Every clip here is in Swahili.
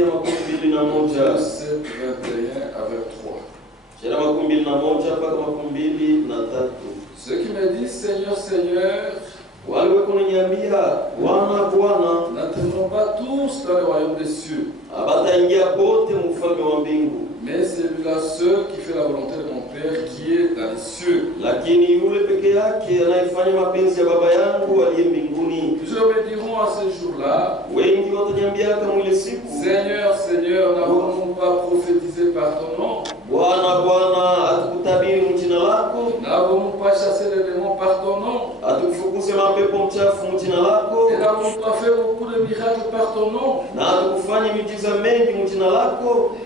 ya 21 verset 21 à 23. Shera 21 mpaka 23. Ceux qui me disent Seigneur, Seigneur, Wale wakuniambia Bwana Bwana, n'entreront pas tous dans le royaume des cieux, abataingia bote mu ufalme wa mbingu, mais celui-là seul qui fait la volonté de mon Père qui est dans les cieux. lakini yule peke yake anayefanya mapenzi ya Baba yangu aliye mbinguni. Plusieurs me diront à ce jour-là, Wengi wataniambia kama ile siku, Seigneur, Seigneur, n'avons-nous pas prophétisé par ton nom? Bwana Bwana, hatukutabiri mjina lako? N'avons-nous pas chassé les démons par ton nom? Hatukufukuze mapepo mchafu mjina lako? Et n'avons-nous pas fait beaucoup de miracles par ton nom? Na hatukufanya miujiza mengi mjina lako?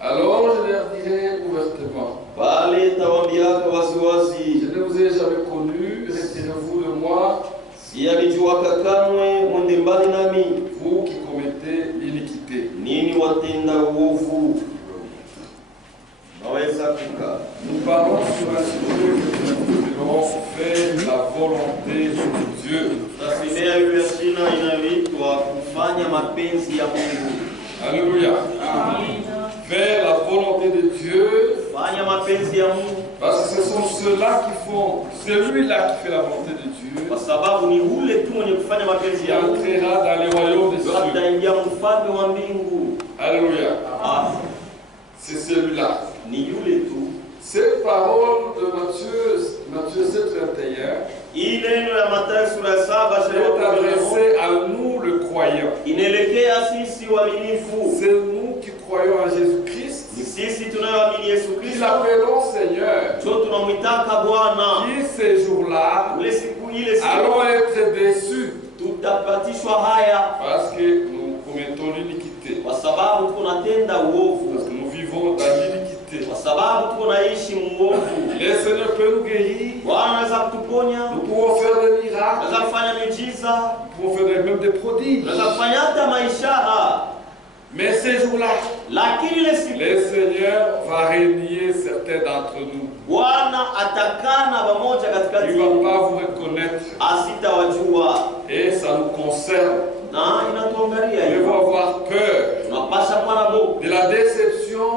Alors je leur dirai ouvertement, Pale tawaambiaka waziwazi, je ne vous ai jamais connu, retirez-vous de moi, si alijuaka kamwe, mwende mbali nami, vous qui commettez l'iniquité. nini watenda uovu. Naweza kukaa. Nous parlons sur un sujet que nous intitulons faire la volonté de Dieu. Tasimea hiyo ya shina inayoitwa kufanya mapenzi ya Mungu. Alléluia. Faire la volonté de Dieu, Fanya mapenzi ya Mungu parce que ce sont ceux-là qui font, celui-là qui fait la volonté de Dieu, kwa sababu ni ule tu mwenye kufanya mapenzi qui ya Mungu entrera dans les royaumes des ndio cieux. ataingia mfalme wa mbingu. Alléluia. Ah, C'est celui-là. ni yule tu. Cette parole de Matthieu 7:21 Hii neno ya Mathayo sura ya 7 est adressée à nous le croyant. inaelekea sisi waaminifu. C'est nous qui croyons en Jésus-Christ, Ni sisi tunayoamini Yesu qui Kristo l'appelons Seigneur, ndio tunamwitaka Bwana. qui ces jours-là Ule siku ile siku allons être déçus tutapatishwa haya parce que nous commettons l'iniquité, kwa sababu tunatenda uovu, parce que nous vivons dans l'iniquité. kwa sababu tunaishi muovu. Le Seigneur peut nous guérir, Bwana anaweza kutuponya, nous pouvons faire des miracles, anaweza kufanya miujiza, nous pouvons faire même des prodiges. anaweza kufanya hata maishara, Mais ces jours-là, lakini ile siku le Seigneur va régner certains d'entre nous. Bwana atakana pamoja katikati Il ne yetu, va pas vous reconnaître asitawajua, et ça nous concerne. na inatuangalia Nous devons hivyo. avoir peur Tunapasha kuwa na boga de la déception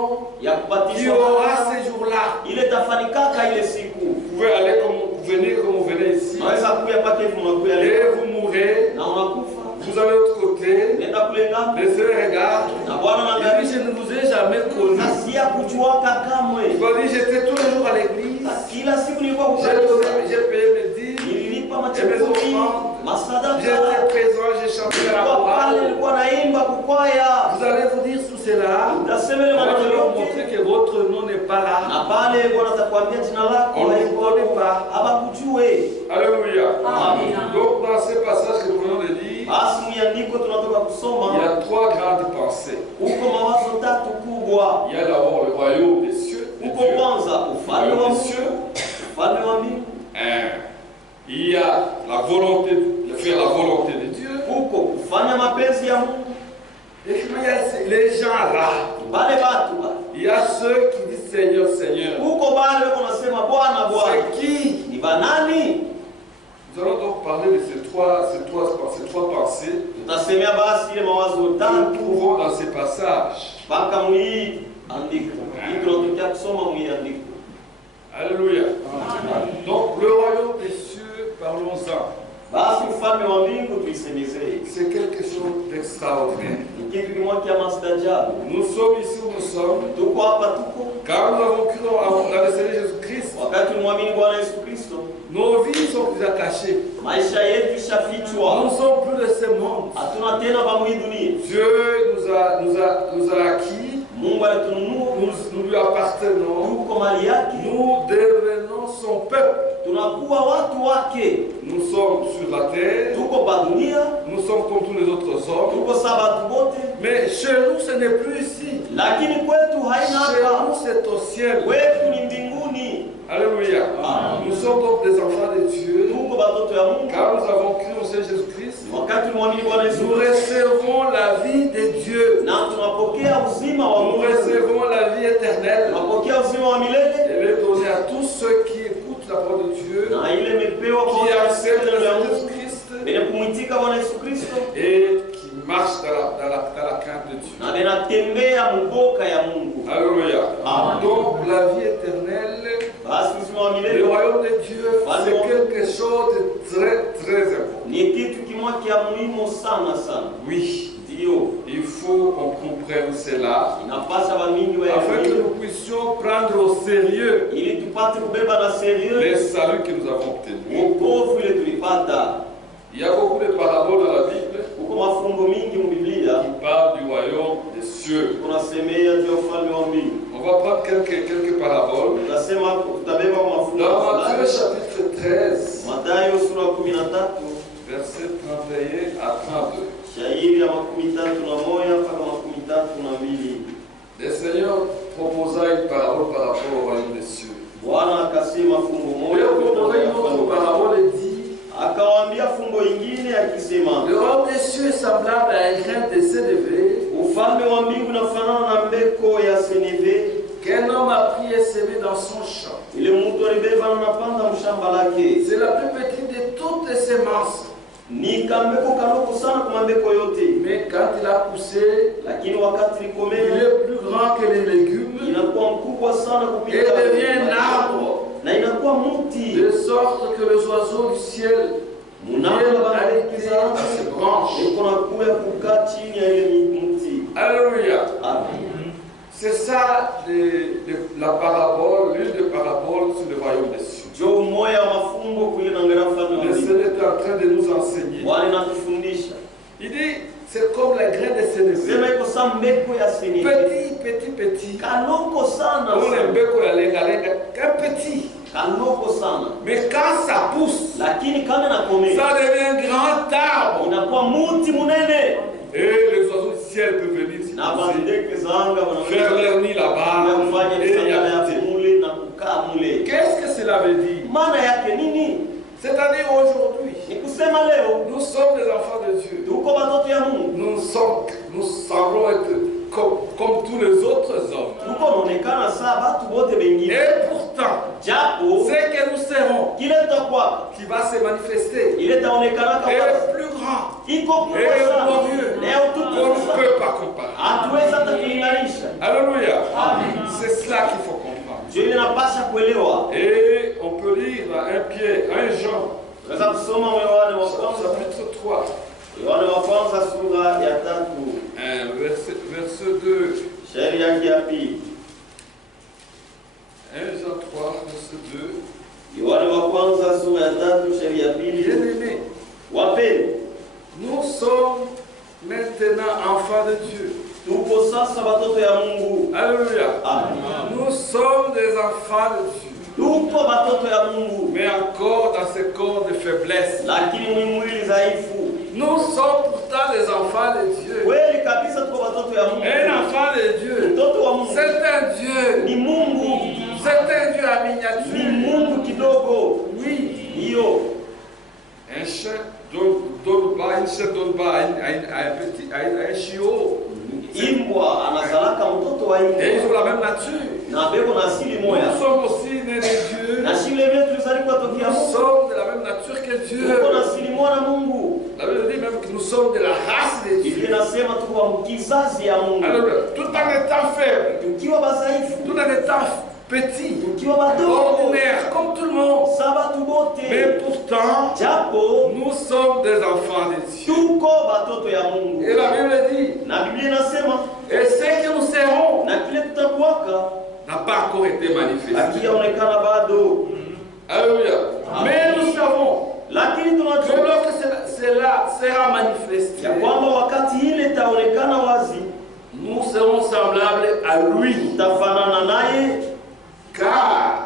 ya qui kupatishwa aura haya. ces jours-là. Ile tafanikaka ile siku, Vous pouvez aller comme vous venez ici unaweza kuya pake hivi, unakuya et leo vous mourrez. na unakufa, Vous allez de l'autre côté, nenda kule ngambo les yeux regardent. na Bwana Et puis anaangalia, je ne vous ai jamais connu. na si ya kujuaka kamwe. Il va dire j'étais tous les jours à l'église. Kila siku nilikuwa J'ai kukanisa, payé mes dîmes. nililipa Et mes machakumi, offrandes. masadaka, J'étais présent, j'ai chanté la nilikuwa pale, parole. nilikuwa naimba kukwaya. Vous allez vous dire tout cela. Utasema ile On va maneno vous yote, montrer que votre nom n'est pas là. na pale Bwana atakwambia jina lako On ne haiko vous connaît pas. hawakujue. Alléluia. Amen. Donc dans ce passage que nous venons de lire, Basi mwandiko tunatoka il y kusoma a trois grandes pensées. huko mawazo tatu kubwa. Il y a d'abord le royaume des cieux, de Huko Dieu. kwanza Le ufalme wa royaume des Mungu, cieux. ufalme wa mbingu. Il y a la volonté, de faire la volonté de Dieu. Huko kufanya mapenzi ya Mungu. Et puis il y a les gens là. Bale batu ba. Il y a ceux qui disent Seigneur, Seigneur. Huko bale wako nasema Bwana Bwana. C'est qui? Ni banani? Nous allons donc parler de ces trois pensées Tutasemea basi ile mawazo que nous tatu trouvons dans ces passages. mpaka mwii andiko. Hii tunatokea kusoma mwii andiko. Alléluia. Donc le royaume des cieux, parlons-en. Basi ufalme wa mbingu tuisemezee. C'est quelque chose d'extraordinaire. Ni kitu kimoja cha maajabu. Nous sommes ici où nous sommes. Tuko hapa tuko. Quand nous avons cru dans le Seigneur Jésus-Christ, Wakati tumwamini Bwana Yesu Kristo, nos vies sont déjà cachées. maisha yetu Nous ishafichwa. ne sommes plus de ce monde. Hatuna tena pa mwii dunia. Dieu nous a acquis. Mungu alitununua, Nous lui appartenons. tuko mali yake. Nous devenons son peuple. Tunakuwa watu wake. Nous sommes sur la terre. Tuko pa dunia, Nous sommes comme tous les autres hommes. tuko sawa watu wote. Mais chez nous, ce n'est plus ici. Lakini kwetu haina Chez hapa. nous, c'est au ciel. Kwetu ni mbinguni. Alléluia. Nous sommes donc des enfants de Dieu. Tuko batoto ya Mungu. Quand nous avons cru au Seigneur Jésus-Christ, Wakati tumwamini Bwana Yesu nous Kristo, recevons la vie de Dieu. na tunapokea uzima wa Nous Mungu. recevons la vie éternelle. Tunapokea uzima wa milele. Elle est donnée à tous ceux qui écoutent la parole de Dieu, Na ile imepewa kwa qui wale acceptent le wanaosikia neno la Seigneur Mungu. Jésus-Christ Wenye kumwitika katika Bwana Yesu Kristo et qui marchent dans la crainte de Dieu. na wanatembea mboka ya Mungu. Alléluia. Amen. Donc la vie éternelle, Basi uzima wa le milele royaume de Dieu, c'est quelque chose de très très important. ni kitu kimoja kia muhimu sana sana. Oui, Ndio il faut qu'on comprenne cela inapasa wamingi afin que waelewe nous puissions prendre au sérieux ili tupate kubeba na serieux les saluts que nous avons obtenus. wokovu ile tulipata. Il y a beaucoup de paraboles dans la Bible Huko mafumbo mingi mu Biblia qui parlent du royaume des cieux. kunasemea juu ya ufalme wa mbingu. On va prendre quelques paraboles. Tutasema tutabeba mafumbo Dans Matthieu fulani. chapitre 13, Mathayo sura ya 13 versets 31 à 32. shairi ya 31 mpaka 32. Le Seigneur proposa une parabole par rapport au royaume des cieux. Bwana akasema fumbo Il moja a proposé une autre kutoka parabole et dit akawaambia fumbo ingine akisema, le royaume des cieux est semblable à un grain de sénévé ufalme wa mbingu unafanana na mbeko ya seneve qu'un homme a pris et semé dans son champ. ile mtu alibeba na napanda mshamba lake. C'est la plus petite de toutes les semences. Ni kambeko kanoko sana kwa mbeko yote, Mais quand il a poussé, lakini wakati il likomea est plus grand que les légumes inakuwa mkubwa sana et kupita devient un arbre, na inakuwa muti. de sorte que les oiseaux du ciel Munamo viennent banaelekeza arrêter à ses branches. iko na kuya kukaa chini ya ile mti. Alléluia. Amen. C'est ça la parabole, l'une des paraboles sur le royaume des cieux. Jo moya wa mafumbo kule na ngara mfano wa Le mbingu. Seigneur est en train de nous enseigner. Bwana anatufundisha. Il dit, c'est comme la graine de Sema sénévé. iko sa mbeko ya seneve. Petit. Kanoko sana. On est mbeko ya lenga, qu'un petit. Kanoko sana. Mais quand ça pousse, Lakini kama nakomea ça devient un grand arbre. inakuwa muti munene. Et les oiseaux du ciel peuvent venir s'y Na poser, bandeke zanga faire wanaweza leur nid là-bas kufanya et y misangala ya habiter. mule na kukaa mule. Qu'est-ce que cela veut dire? Maana yake nini? C'est-à-dire aujourd'hui, Ni kusema leo nous sommes des enfants de Dieu. tuko watoto ya Mungu. Nous semblons être comme tous les autres hommes. Tuko naonekana saa watu wote wengine. Et pourtant, Japo ce que nous serons, kile tutakuwa qui va se manifester, ile taonekana kama est plus grand iko kubwa et sana. glorieux Leo qu'on tuko ne sasa peut pas comparer. hatuwezi hata kulinganisha. Alléluia. Amen. C'est cela qu'il faut comprendre. Ndio ile napasha kuelewa. Et on peut lire dans 1 Pierre, 1 Jean, Tunaweza kusoma Yohane wa kwanza, chapitre 3, Yohane wa kwanza sura ya 3, verset 2. shairi yake ya pili. 1 Jean 3, verset 2. Yohane wa kwanza sura ya 3, shairi ya pili. Bien-aimés, Wapendwa, nous sommes maintenant enfants de Dieu. tuko sasa watoto ya Mungu. Alléluia. Amen. Nous sommes des enfants de Dieu. Tuko watoto ya Mungu. Mais encore dans ce corps de faiblesse. Lakini ni mwili dhaifu. Nous sommes pourtant des enfants de Dieu. Kweli kabisa tuko watoto ya Mungu. Un enfant de Dieu, Mtoto wa Mungu c'est un Dieu. ni Mungu. C'est un Dieu à Ni miniature. Mungu kidogo. Oui. Hiyo Un chien donne pas à un chiot. imbwa anazalaka mtoto wa Et imbwa ils ont la même nature. na beko na asili Nous moya. sommes aussi nés de Dieu. Na shile vile tulizaliwa tokea Nous Mungu. sommes de la même nature que Dieu. Tuko na asili moja na Mungu. La Bible dit même que nous sommes de la race de Biblia Dieu. inasema tuko wa kizazi ya Mungu. Alors, tout en étant faible, Tukiwa badhaifu, tout en étant petit, tukiwa wadogo, ordinaire, comme tout le monde. sawa tu Mais wote. pourtant, Japo nous sommes des enfants de Dieu. tuko watoto ya Mungu. Et la Bible dit, Na Biblia inasema et ce que nous serons na kile tutakuwaka n'a pas encore été manifesté. hakijaonekana bado. Alléluia. Mais nous savons Lakini que tunajua lorsque cela sera manifesté, ya kwamba wakati ile itaonekana wazi, nous serons semblables à lui. tutafanana naye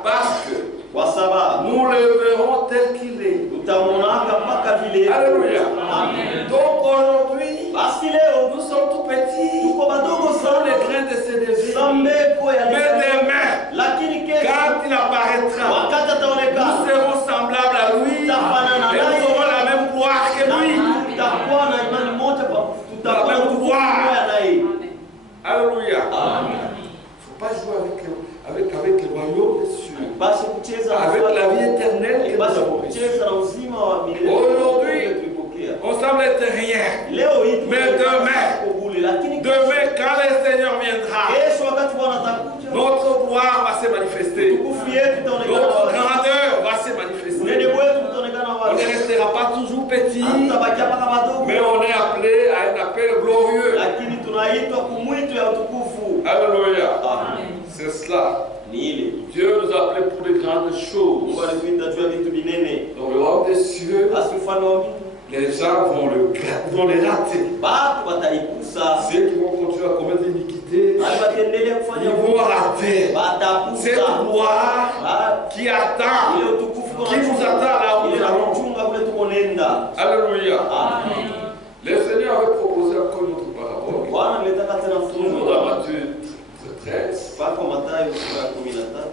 Parce que kwa sababu nous le verrons tel qu'il est. tutamonaka mpaka vile. Alléluia. Amen. Donc aujourd'hui, Basi leo nous sommes tout petits. tuko badogo Nous sommes les sana, grains de sénévé. sambeko ya Mais demain, lakini kesho quand il apparaîtra, wakati nous ataonekana serons semblables à lui. Et nous aurons la même gloire que lui. tutakuwa na imani moja, tutakuwa Amen. na nguvu moja naye. Alléluia. Amen. Il ne faut pas jouer avec le royaume des cieux. Basi kucheza na Avec la vie éternelle que nous basi avons reçue. kucheza na uzima wa milele Aujourd'hui, tulipokea. On semble être rien. Leo hii Mais demain, kubuli, lakini demain, quand le Seigneur viendra, kesho wakati Bwana atakuja, notre gloire va se manifester. utukufu yetu itaonekana Notre wazi. grandeur va se Unene manifester. wetu utaonekana On ne wazi. restera pas toujours petit, Tutabakia mpaka wadogo, mais on est appelé à un appel glorieux. lakini tunaitwa kumwito ya utukufu. Alléluia. Amen. C'est cela. Ni ile Dieu nous a appelés pour de grandes choses. Mungu alituita juu ya vitu vinene. Dans le royaume des cieux, Basi ufalme wa mbingu les gens vont les rater. batu wataikusa, Ceux qui vont continuer à commettre l'iniquité, bali wataendelea ils kufanya vont rater cette batakusa. gloire qui attend, Ile utukufu qui nous attend là où ile nous allons. kuchunga kule tuko nenda. Alléluia. Amen. Le Seigneur avait proposé encore une autre parabole. Bwana ametaka tena Toujours funzo dans Matthieu 13. mpaka Mathayo sura ya 13.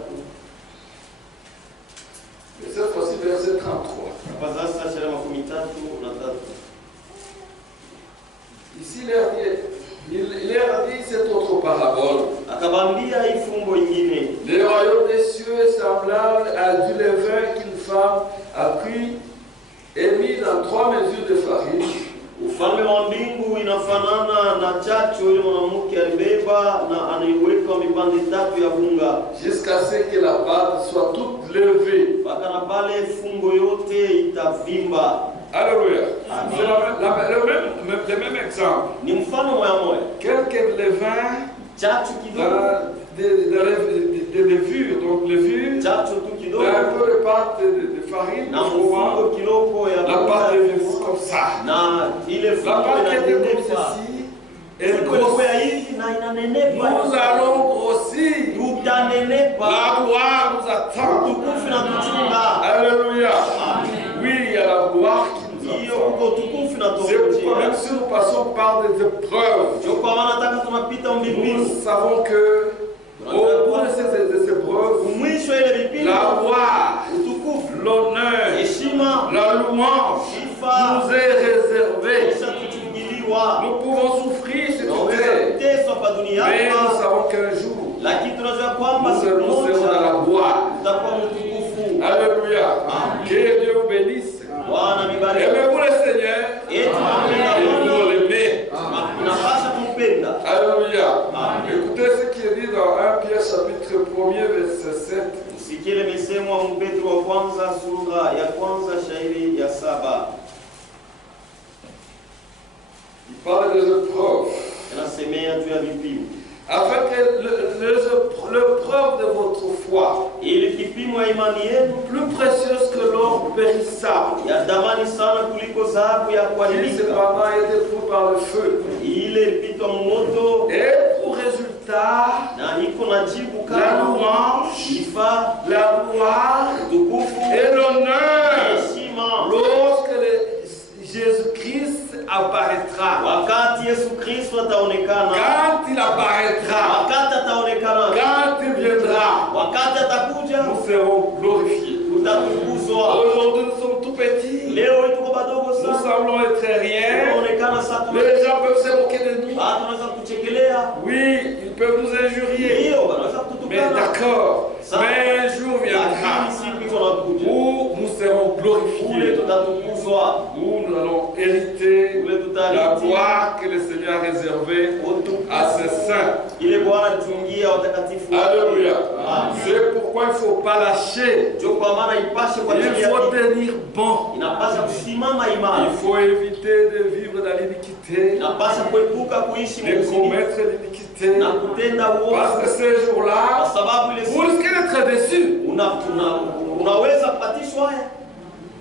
Mais cette fois-ci, verset 33. Hapa sasa sura ya 13. Ici, il leur dit cette autre parabole. Akabambia hii fumbo ingine. Le royaume des cieux est semblable à du levain qu'une femme a pris et mis dans 3 mesures de farine. Ufalme wa mbingu inafanana na chachu ile mwanamke alibeba na anaiweka mipande tatu ya unga Jusqu'à ce que la pâte soit toute levée. mpaka na pale fungo yote itavimba. Alléluia. C'est le même exemple. Ni mfano moya moya, Quelques levains chachu kidogo, des levures, donc levure, chachu tu kidogo un peu de pâte de farine, na mfungo kiloko ya la pâte est comme ça. na ile La fungo pâte qui était comme inanenepa, ceci, elle fungo grossit. ya hivi na inanenepa. Nous allons grossir. Tutanenepa, La gloire nous attend. utukufu na kuchunga. Alléluia. Oui, il y a la gloire qui nous Hiyo attend. uko utukufu na C'est pourquoi tokujia. même si nous passons par des épreuves, Ndio kwa maana nataka tunapita mbinguni. nous savons que au bout de ces épreuves, Mwisho ile vipimo, la gloire, utukufu, l'honneur, heshima, la louange sifa nous est réservée. kisha kuchungiliwa. Nous pouvons souffrir sur Tunaweza terre, kuteswa hapa duniani mais nous hapa, savons qu'un jour, lakini tunajua kwamba nous siku serons dans la moja gloire. tutakuwa mtukufu. Alléluia. Que Dieu vous bénisse. Bwana mibariki. Aimez-vous le Seigneur Eti tunampenda et vous Bwana, l'aimez. tunapaswa kumpenda. Alléluia. Écoutez ce qui est dit dans 1 Pierre chapitre 1er verset 7. Usikie limesema wa Petro wa kwanza sura ya kwanza shairi ya 7. Il parle des épreuves. Inasemea juu ya vipimo. Afin que l'épreuve de votre foi, Ili kipimo ya imani yenu plus précieuse que l'or périssable, ya damani sana kuliko dhahabu ya qui kuharibika, cependant est éprouvé par le feu, ile ilipitwa moto et pour résultat na iko na jibu la kama louange, sifa, la gloire utukufu, et l'honneur heshima lorsque Jésus-Christ apparaîtra. wakati Yesu Kristo ataonekana, Quand il apparaîtra, wakati ataonekana, quand il viendra, wakati atakuja, nous serons glorifiés. tutatukuzwa. Aujourd'hui, nous sommes tout petits. Leo hii tuko badogo Nous sana, semblons être rien. tunaonekana sasa, Les gens peuvent se moquer de nous. tunaweza kuchekelea, Oui, ils peuvent nous injurier. hiyo wanaweza Mais kututukana, d'accord. Mais un jour viendra lakini siku iko nakuja, où nous serons kule glorifiés. tutatukuzwa, Où nous allons hériter kule la tutarithi gloire que le Seigneur a réservée à ses saints. ile Bwana alitungia watakatifu. Alléluia. Amen. C'est pourquoi il ne faut pas lâcher. Ndio kwa maana ipashe kwa Il ajili ya faut tenir bon. inapasha kusimama Il imara, faut éviter de vivre dans l'iniquité, inapasha kuepuka kuishi de muziki commettre l'iniquité. na kutenda Parce uovu, que ces kwa jours-là, sababu ile vous risquez d'être déçus. unaweza kupatishwa haya.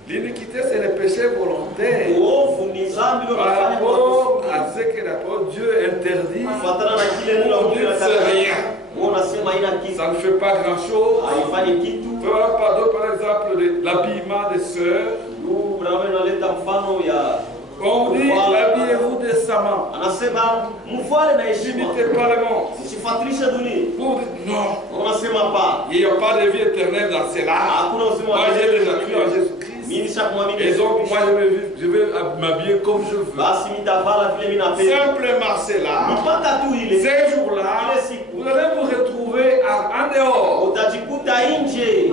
L'iniquité, c'est le péché volontaire. Uovu ni dhambi Par unafanya kwa rapport kusudi. à ce que la parole de Dieu interdit, Kufuatana na kile neno on dit la c'est rien. wewe unasema haina kitu, Ça ne fait pas grand-chose. haifanyi kitu. Pardon, par exemple, l'habillement des sœurs. Ndugu Branham analeta mfano ya On dit, habillez-vous décemment. anasema mvale na heshima, N'imitez pas le monde. msifuatilishe dunia. Pour dire, non, Unasema pa il n'y a pas de vie éternelle dans cela. hakuna uzima Moi, wa j'ai milele. déjà cru en Jésus-Christ. Mimi nishakumwamini Et Yesu donc, Kristo. moi, je vais m'habiller comme je veux. Basi nitavala vile mimi napenda. Simplement, c'est là. Mpaka tu ile Ces jours-là, vous allez vous retrouver en dehors. utajikuta nje.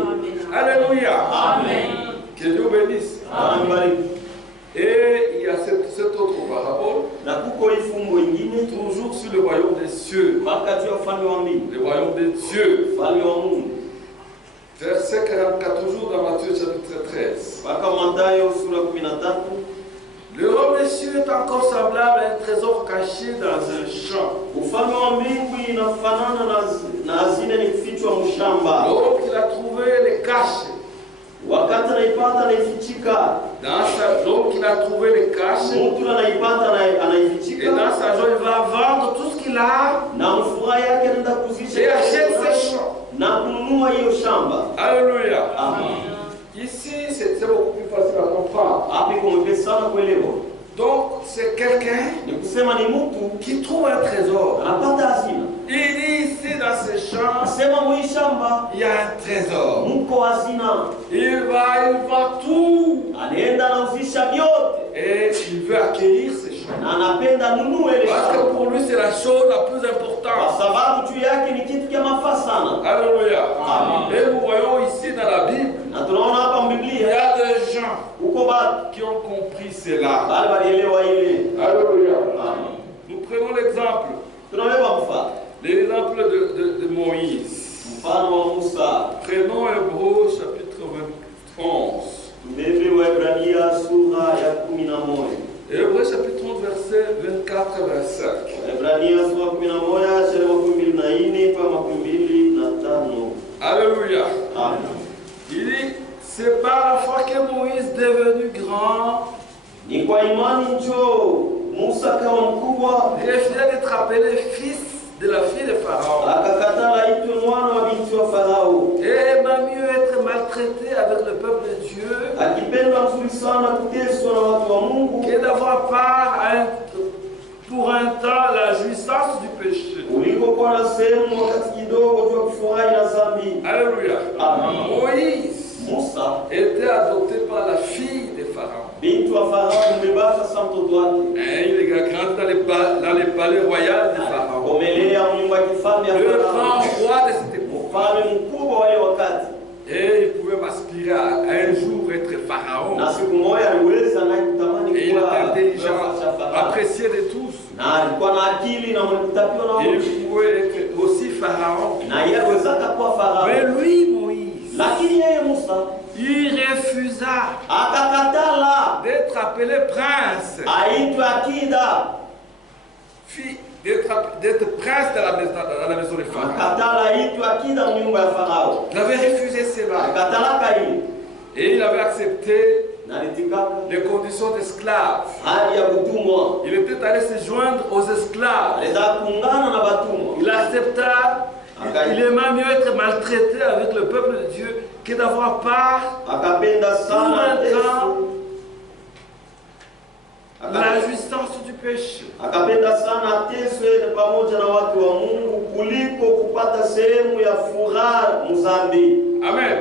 Alléluia. Amen. Que Dieu bénisse. Bwana mbariki. Et il y a cette autre parabole, na kuko ifumbo ingine toujours sur le royaume des cieux, wakati wa ufalme wa mbingu, le royaume des dieux. ufalme wa Mungu. Verset 44, toujours dans Matthieu chapitre 13. Mpaka Mathayo sura 13. Le royaume des cieux est encore semblable à un trésor caché dans un champ. Ufalme wa mbingu inafanana na hazina iliyofichwa mshamba. L'homme qui l'a trouvé les cache. Wakati anaipata anaifichika. L'homme qui l'a trouvé les cache. Mtu anaipata anaifichika. Et dans sa joie, il va vendre tout ce qu'il a. Na mfuraha yake anaenda kuzisha. Et achète ses champs. Na kununua hiyo shamba. Alléluia. Amen. Ici, c'est beaucoup plus facile à comprendre. Hapo iko mwepesi sana kuelewa. Donc, c'est quelqu'un qui trouve un trésor. Anapata hazina. Il dit ici dans ces champs, Sema mwi shamba il y a un trésor. mko hazina. Il vend tout. Anaenda anauzisha vyote. Et il veut acquérir ces champs. Na anapenda nunue ile Parce shamba. que pour lui, c'est la chose la plus Kwa importante. sababu juu yake ni kitu kia mafaa sana. Alléluia. Amen. Et nous voyons ici dans la Bible, Na tunaona hapa il y Biblia a des gens uko bado qui ont compris cela. bali walielewa ile. Alléluia. Amen. Nous prenons l'exemple. Tunaweza mfano. L'exemple de Moïse. Mfano wa Musa. Prenons Hébreux chapitre 11. Mbebe wa Ibrania sura ya 11. Hébreux chapitre 11 verset 24 à 25. Ibrania sura 11 shairi wa 24 mpaka 25. Alléluia. Amen. Il dit, c'est par la foi que Moïse devenu grand, Ni kwa imani njoo Musa kama mkubwa refusait d'être appelé fils de la fille de Pharaon. akakataa aitwe mwana wa binti wa Farao. Et aima mieux être maltraité avec le peuple de Dieu Akipenda mzuri sana kuteswa na watu wa Mungu que d'avoir part pour un temps la jouissance du péché. kuliko kuwa na sehemu wakati kidogo juu ya kufurahi na dhambi. Alléluia. Amen. Moïse Musa était adopté par la fille de Pharaon. binti wa Farao mbebaka sa mtoto wake. Et il a grandi dans les palais royaux de Pharaon. Komelea nyumba ya kifalme ya Le grand Farao. roi de cette époque. Mfalme mkubwa wa ile wakati. Et il pouvait m'aspirer à un jour être Pharaon. Na siku moja aliweza naye kutamani Et il kuwa était intelligent, nafasi ya Farao. apprécié de tous. Na alikuwa na akili na mwenye kutapiwa na Et wote. il pouvait être aussi Pharaon. Na yeye aliwezaka kuwa Farao. Mais lui, Moïse, Lakini yeye Musa il refusa akakatala d'être appelé prince. aitwe akida. D'être prince dans la maison de Pharaon. Akatala aitwe akida nyumba ya Farao. Il avait refusé cela. Akatalaka hili Et il avait accepté na alitikaka les conditions d'esclave. hali ya kutumwa. Il était allé se joindre aux esclaves. Aliweza kuungana na batumwa. Il accepta. Il aima mieux être maltraité avec le peuple de Dieu que d'avoir part Akapenda sana Yesu. la jouissance du péché. Akapenda sana ateswe pamoja na watu wa Mungu kuliko kupata sehemu ya furaha mzambi. Amen.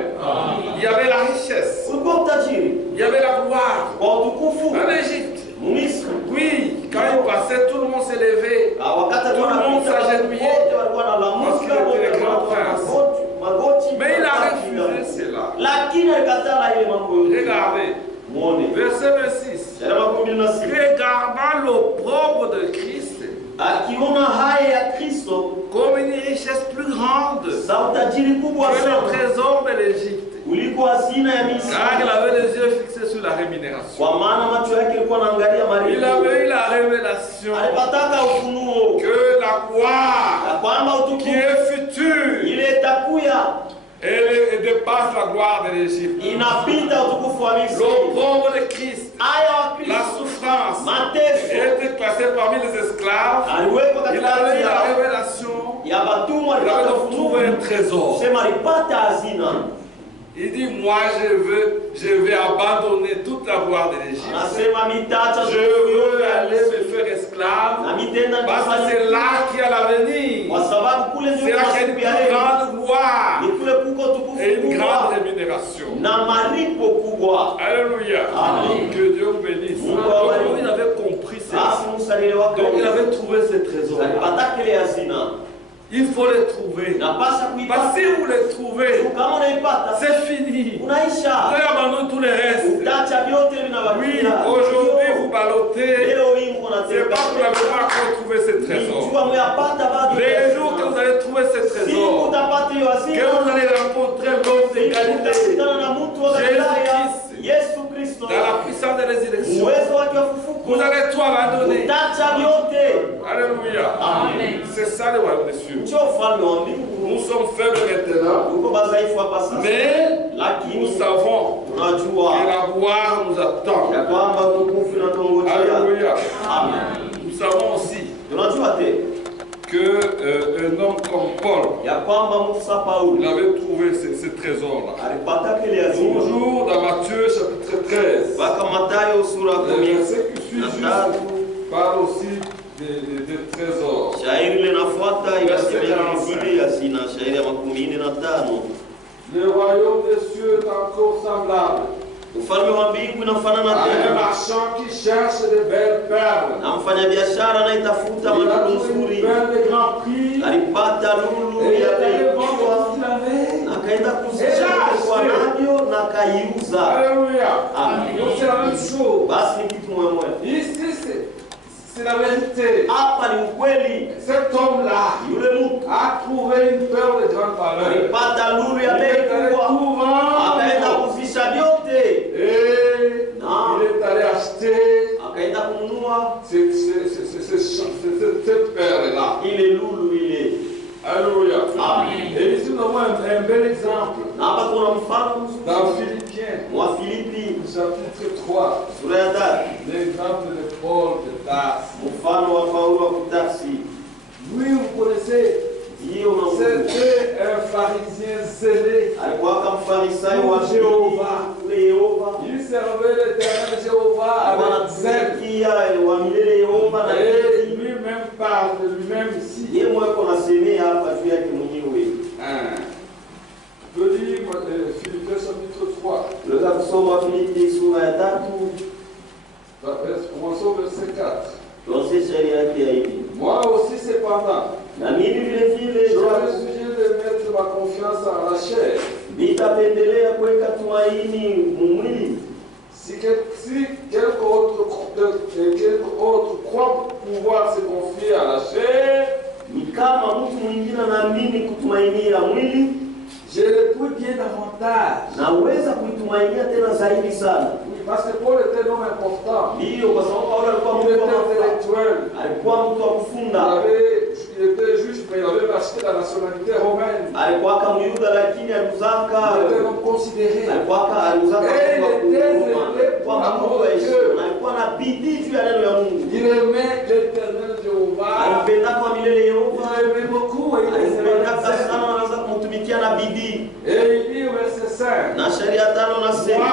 Il y avait la richesse. Ulikuwa utajiri Il y avait la gloire. kwa utukufu En Égypte. Misri. Oui, quand il passait, tout le monde s'est levé. Wakati Tout le monde s'agenouillait. wote walikuwa na Parce qu'il lamuka était le grand wote prince. magoti. Mais il a refusé cela. Lakini alikatala ile mambo yote. Regardez. Muone. Verset 26. Shairi 16. Regardant l'opprobre de Christ Akiona haya ya Kristo comme une richesse plus grande za utajiri kubwa que le sana trésor de l'Égypte. kuliko hazina ya Misri. Car il avait les yeux fixés sur la rémunération. Kwa maana macho yake yalikuwa yanaangalia Il malipo. avait eu la révélation Alipataka ufunuo que la gloire ya kwamba qui utukufu est future ile itakuya elle dépasse la gloire de l'Égypte. inapita utukufu wa Misri. L'opprobre de Christ, Aya wa la Kristo souffrance, mateso était classé parmi les esclaves. aliwekwa Il katika avait eu la ya révélation. ya batumwa, Il avait alipata donc trouvé un ufunuo trésor. sema alipata hazina. Il dit, moi je vais abandonner toute la gloire de l'Égypte. Anasema mitaacha Je veux aller me faire esclave. na mitenda Parce que c'est là qu'il y a l'avenir. kwa sababu kule ndio C'est là qu'il y a une masiku ya plus leo. grande gloire Ni kule kuko tukufu et une grande kubwa rémunération. na malipo kubwa. Alléluia. Amen. Que Dieu vous bénisse. Mungu Donc, awabariki. il avait compris cela. Basi Musa alielewa Donc il kabisa. avait trouvé ce trésor. Alipata kile hazina. Il faut les trouver. Napasha Parce que kuipata. si vous les trouvez, Kama unaipata c'est fini. Vous unaisha. abandonnez tous les restes. Utacha vyote Oui, vinabakia. aujourd'hui vous ballottez. Leo hii mko C'est pas pour la mémoire qu'on a trouvé ce trésor. Jua muyapata bado. Les jours que vous allez trouver ce Siku trésor, utapata hiyo que hazina. vous allez rencontrer l'homme de Galilée, Utakutana na mtu wa Galilaya, Jésus-Christ, Yesu Kristo. dans la puissance de résurrection, Uwezo wake wa fufuko. vous allez tout abandonner. Utacha vyote. Alléluia. Amen. C'est ça le royaume des cieux. Njoo ufalme wa mbingu. Nous sommes faibles maintenant, Tuko badhaifu hapa sasa. mais nous Lakini savons tunajua que la gloire nous attend. ya kwamba utukufu unatungojea. Alléluia. Amen. Nous savons aussi Tunajua te qu'un homme comme Paul, ya kwamba Musa il Paulo avait trouvé ce trésor-là. alipata kile hazina. Toujours dans Matthieu chapitre 13, Mpaka Mathayo sura le 10 verset qui suit na juste tatu. parle aussi des trésors. Shairi linafuata inasemea vile hazina, shairi ya 45. Le royaume des cieux est encore semblable Ufalme wa mbingu inafanana à un tena marchand qui cherche de belles perles. na mfanyabiashara anayetafuta Il a madudu trouvé une nzuri. perle de grand prix Alipata lulu et il ya est allé bei vendre kubwa ce qu'il avait. na akaenda kuzisha kwa navyo na akaiuza. Alléluia. Amen. Donc c'est la même chose. Basi ni kitu moja. Ici, c'est la vérité. Hapa ni ukweli. Cet homme-là Yule mtu a trouvé une perle de grande valeur. alipata lulu ya Il bei est allé kubwa, tout akaenda vendre kuzisha vyote, et Non. il est allé acheter akaenda kununua cette perle-là. ile lulu ile. Alléluia. Amen. Et ici, nous avons un bel exemple Na hapa kuna mfano mzuri dans Philippiens, wa Filipi chapitre 3, sura ya 3, l'exemple de Paul de Tarse. mfano wa Paulo wa Tarsi. Lui, vous connaissez, Ndiyo unamjua. c'était un pharisien zélé. Alikuwa kama Farisayo wa Jehova. kule Yehova. Il servait l'éternel Jéhovah avec zèle. Wanatumikia wa milele Yehova na Et lui-même parle de lui-même ici. yeye mwenyewe anasemea hapa juu yake mwenyewe. Je peux lire Philippiens chapitre 3, Tunaweza kusoma Filipi sura ya 3, commençons verset 4. tuanze shairi yake ya hivi. Moi aussi cependant, Na mimi vile vile j'aurais sujet de mettre ma confiance en la chair. nitapendelea kuweka tumaini mwili. Si quelque autre croit pouvoir se confier à la chair, Ni kama mtu mwingine anaamini kutumainia mwili, je le puis bien davantage. naweza kuitumainia tena zaidi sana. Oui, parce que Paul était un homme important. Ndiyo, kwa sababu Paulo alikuwa Il mtu était wa mafuta, intellectuel. alikuwa mtu wa kufunda, Il était juge, mais il avait acheté la nationalité romaine. alikuwa kama Myuda lakini alikuzaka, Il était un homme considéré. alikuwa alikuzaka Eh, kwa il était Roma, zélé kwa pour la Mungu wa parole de Yesu, Dieu. na alikuwa na bidii juu ya neno ya Mungu. Il aimait l'éternel Jéhovah. Alipenda kwa milele Il Yehova, aimait beaucoup et il alipenda aimait sana, anaweza kumtumikia na bidii. Et il dit au verset 5, Na sheria 5 nasema, moi,